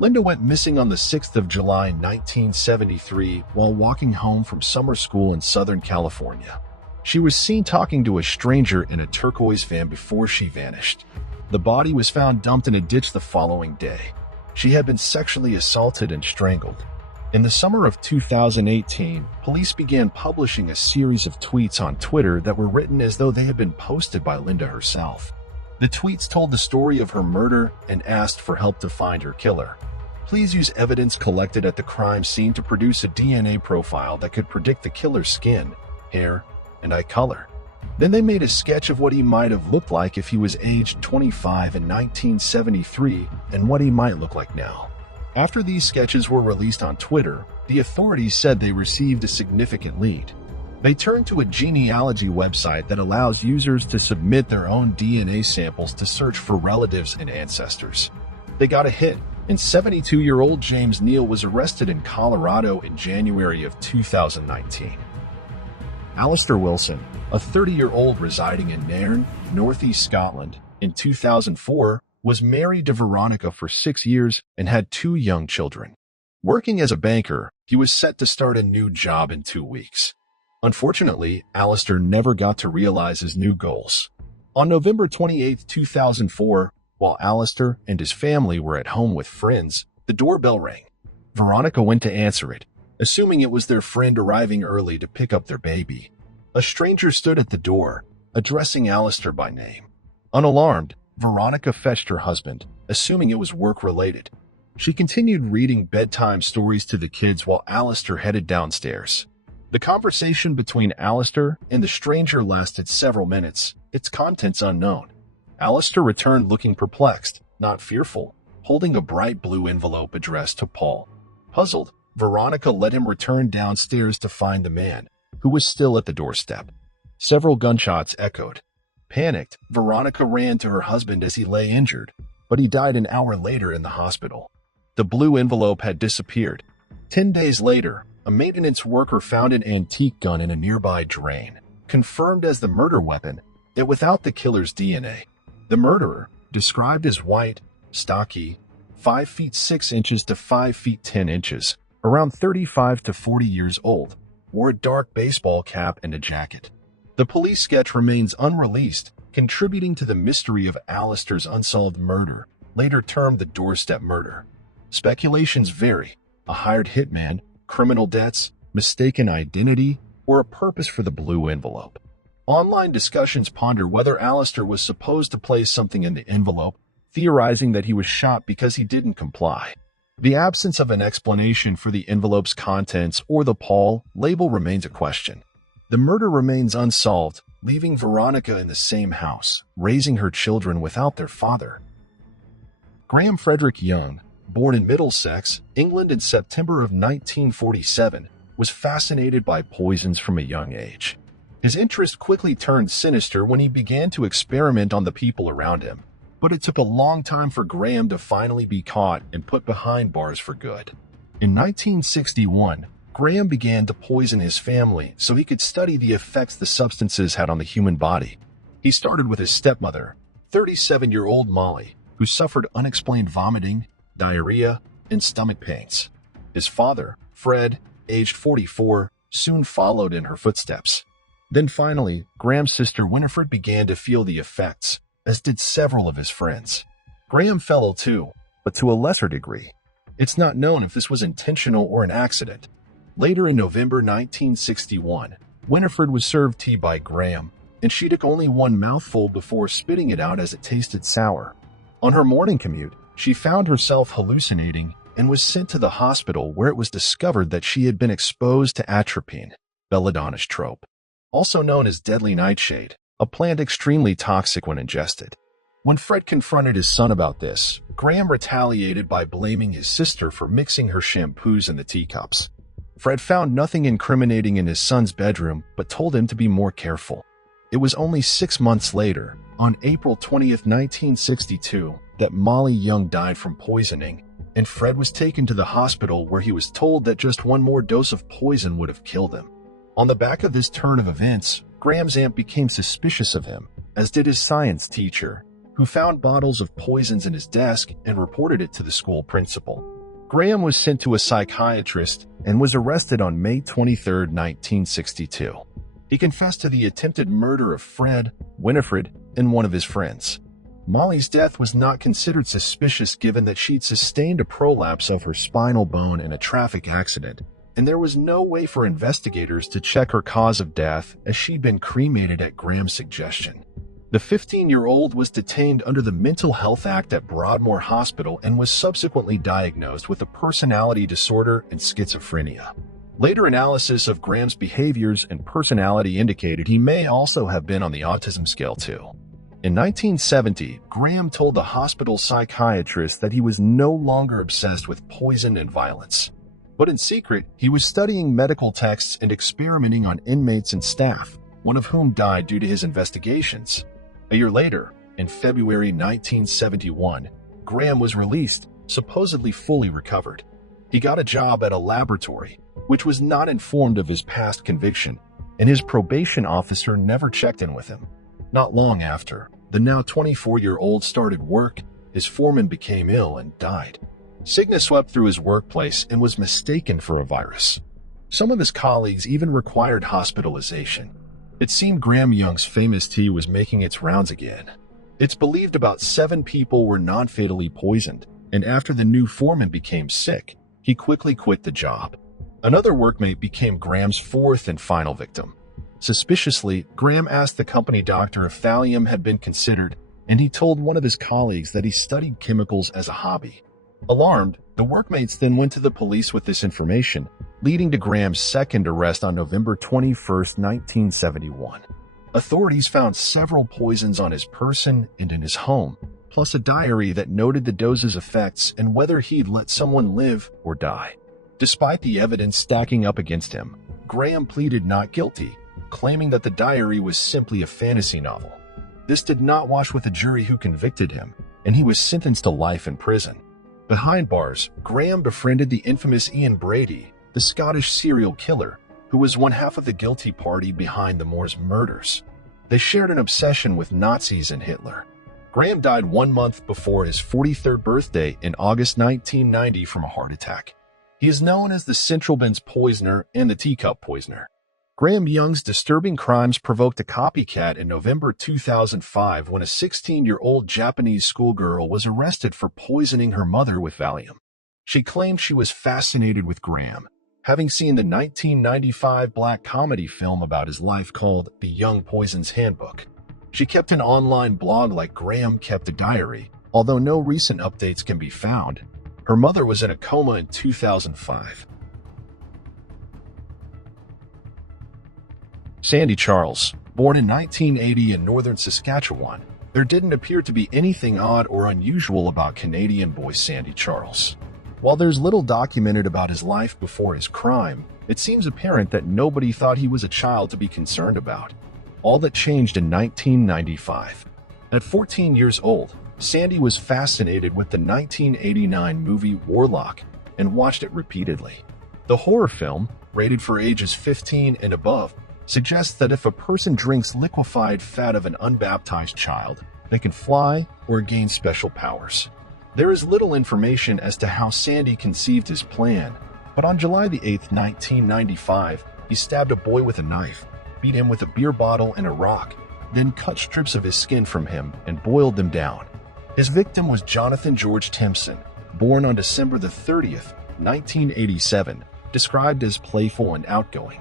Linda went missing on the 6th of July 1973 while walking home from summer school in Southern California. She was seen talking to a stranger in a turquoise van before she vanished. The body was found dumped in a ditch the following day. She had been sexually assaulted and strangled. In the summer of 2018, police began publishing a series of tweets on Twitter that were written as though they had been posted by Linda herself. The tweets told the story of her murder and asked for help to find her killer. Please use evidence collected at the crime scene to produce a DNA profile that could predict the killer's skin, hair, and eye color. Then they made a sketch of what he might have looked like if he was aged 25 in 1973 and what he might look like now. After these sketches were released on Twitter, the authorities said they received a significant lead. They turned to a genealogy website that allows users to submit their own DNA samples to search for relatives and ancestors. They got a hit, and 72-year-old James Neal was arrested in Colorado in January of 2019. Alistair Wilson, a 30-year-old residing in Nairn, northeast Scotland, in 2004, was married to Veronica for 6 years and had 2 young children. Working as a banker, he was set to start a new job in 2 weeks. Unfortunately, Alistair never got to realize his new goals. On November 28, 2004, while Alistair and his family were at home with friends, the doorbell rang. Veronica went to answer it, assuming it was their friend arriving early to pick up their baby. A stranger stood at the door, addressing Alistair by name. Unalarmed, Veronica fetched her husband, assuming it was work-related. She continued reading bedtime stories to the kids while Alistair headed downstairs. The conversation between Alistair and the stranger lasted several minutes, its contents unknown. Alistair returned looking perplexed, not fearful, holding a bright blue envelope addressed to Paul. Puzzled, Veronica let him return downstairs to find the man, who was still at the doorstep. Several gunshots echoed. Panicked, Veronica ran to her husband as he lay injured, but he died an hour later in the hospital. The blue envelope had disappeared. 10 days later, a maintenance worker found an antique gun in a nearby drain, confirmed as the murder weapon, yet without the killer's DNA. The murderer, described as white, stocky, 5 feet 6 inches to 5 feet 10 inches, around 35 to 40 years old, wore a dark baseball cap and a jacket. The police sketch remains unreleased, contributing to the mystery of Alistair's unsolved murder, later termed the doorstep murder. Speculations vary: a hired hitman, criminal debts, mistaken identity, or a purpose for the blue envelope. Online discussions ponder whether Alistair was supposed to place something in the envelope, theorizing that he was shot because he didn't comply. The absence of an explanation for the envelope's contents or the Paul label remains a question. The murder remains unsolved, leaving Veronica in the same house, raising her children without their father. Graham Frederick Young, born in Middlesex, England in September of 1947, was fascinated by poisons from a young age. His interest quickly turned sinister when he began to experiment on the people around him, but it took a long time for Graham to finally be caught and put behind bars for good. In 1961, Graham began to poison his family so he could study the effects the substances had on the human body. He started with his stepmother, 37-year-old Molly, who suffered unexplained vomiting, diarrhea, and stomach pains. His father, Fred, aged 44, soon followed in her footsteps. Then finally, Graham's sister Winifred began to feel the effects, as did several of his friends. Graham fell ill too, but to a lesser degree. It's not known if this was intentional or an accident. Later in November 1961, Winifred was served tea by Graham, and she took only one mouthful before spitting it out as it tasted sour. On her morning commute, she found herself hallucinating and was sent to the hospital, where it was discovered that she had been exposed to atropine, belladonna's trope, also known as deadly nightshade, a plant extremely toxic when ingested. When Fred confronted his son about this, Graham retaliated by blaming his sister for mixing her shampoos in the teacups. Fred found nothing incriminating in his son's bedroom, but told him to be more careful. It was only 6 months later, on April 20th, 1962, that Molly Young died from poisoning, and Fred was taken to the hospital, where he was told that just one more dose of poison would have killed him. On the back of this turn of events, Graham's aunt became suspicious of him, as did his science teacher, who found bottles of poisons in his desk and reported it to the school principal. Graham was sent to a psychiatrist and was arrested on May 23, 1962. He confessed to the attempted murder of Fred, Winifred, and one of his friends. Molly's death was not considered suspicious given that she'd sustained a prolapse of her spinal bone in a traffic accident, and there was no way for investigators to check her cause of death, as she'd been cremated at Graham's suggestion. The 15-year-old was detained under the Mental Health Act at Broadmoor Hospital and was subsequently diagnosed with a personality disorder and schizophrenia. Later analysis of Graham's behaviors and personality indicated he may also have been on the autism scale too. In 1970, Graham told the hospital psychiatrist that he was no longer obsessed with poison and violence. But in secret, he was studying medical texts and experimenting on inmates and staff, one of whom died due to his investigations. A year later, in February 1971, Graham was released, supposedly fully recovered. He got a job at a laboratory, which was not informed of his past conviction, and his probation officer never checked in with him. Not long after, the now 24-year-old started work, his foreman became ill and died. Sickness swept through his workplace and was mistaken for a virus. Some of his colleagues even required hospitalization. It seemed Graham Young's famous tea was making its rounds again. It's believed about 7 people were non-fatally poisoned, and after the new foreman became sick, he quickly quit the job. Another workmate became Graham's 4th and final victim. Suspiciously, Graham asked the company doctor if thallium had been considered, and he told one of his colleagues that he studied chemicals as a hobby. Alarmed, the workmates then went to the police with this information, leading to Graham's second arrest on November 21, 1971. Authorities found several poisons on his person and in his home, plus a diary that noted the dose's effects and whether he'd let someone live or die. Despite the evidence stacking up against him, Graham pleaded not guilty, claiming that the diary was simply a fantasy novel. This did not wash with the jury who convicted him, and he was sentenced to life in prison. Behind bars, Graham befriended the infamous Ian Brady, the Scottish serial killer, who was one half of the guilty party behind the Moors murders. They shared an obsession with Nazis and Hitler. Graham died 1 month before his 43rd birthday in August 1990 from a heart attack. He is known as the Central Bins poisoner and the teacup poisoner. Graham Young's disturbing crimes provoked a copycat in November 2005 when a 16-year-old Japanese schoolgirl was arrested for poisoning her mother with Valium. She claimed she was fascinated with Graham, having seen the 1995 black comedy film about his life called The Young Poison's Handbook. She kept an online blog like Graham kept a diary, although no recent updates can be found. Her mother was in a coma in 2005. Sandy Charles, born in 1980 in northern Saskatchewan, there didn't appear to be anything odd or unusual about Canadian boy Sandy Charles. While there's little documented about his life before his crime, it seems apparent that nobody thought he was a child to be concerned about. All that changed in 1995. At 14 years old, Sandy was fascinated with the 1989 movie Warlock and watched it repeatedly. The horror film, rated for ages 15 and above, suggests that if a person drinks liquefied fat of an unbaptized child, they can fly or gain special powers. There is little information as to how Sandy conceived his plan, but on July 8, 1995, he stabbed a boy with a knife, beat him with a beer bottle and a rock, then cut strips of his skin from him and boiled them down. His victim was Jonathan George Timpson, born on December 30th, 1987, described as playful and outgoing.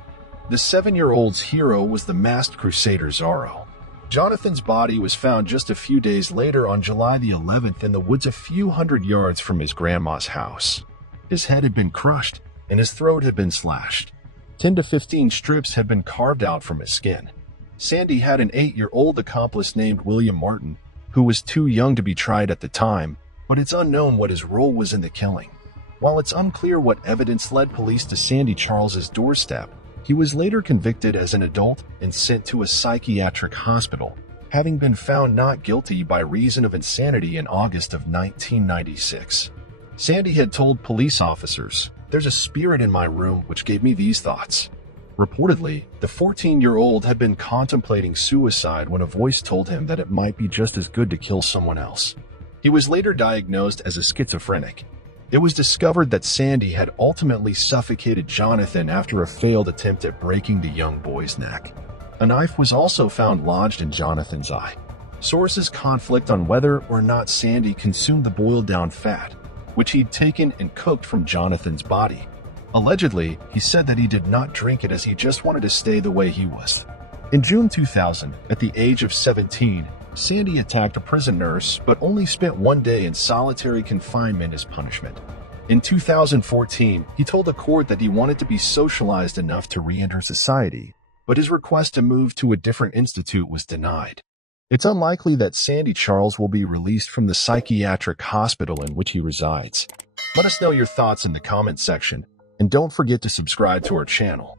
The 7-year-old's hero was the masked crusader Zorro. Jonathan's body was found just a few days later on July the 11th in the woods a few hundred yards from his grandma's house. His head had been crushed and his throat had been slashed. 10 to 15 strips had been carved out from his skin. Sandy had an 8-year-old accomplice named William Martin, who was too young to be tried at the time, but it's unknown what his role was in the killing. While it's unclear what evidence led police to Sandy Charles's doorstep, he was later convicted as an adult and sent to a psychiatric hospital, having been found not guilty by reason of insanity in August of 1996. Sandy had told police officers, "There's a spirit in my room which gave me these thoughts." Reportedly, the 14-year-old had been contemplating suicide when a voice told him that it might be just as good to kill someone else. He was later diagnosed as a schizophrenic. It was discovered that Sandy had ultimately suffocated Jonathan after a failed attempt at breaking the young boy's neck. A knife was also found lodged in Jonathan's eye. Sources conflict on whether or not Sandy consumed the boiled-down fat, which he'd taken and cooked from Jonathan's body. Allegedly, he said that he did not drink it as he just wanted to stay the way he was. In June 2000, at the age of 17, Sandy attacked a prison nurse but only spent 1 day in solitary confinement as punishment. In 2014, he told the court that he wanted to be socialized enough to re-enter society, but his request to move to a different institute was denied. It's unlikely that Sandy Charles will be released from the psychiatric hospital in which he resides. Let us know your thoughts in the comment section, and don't forget to subscribe to our channel.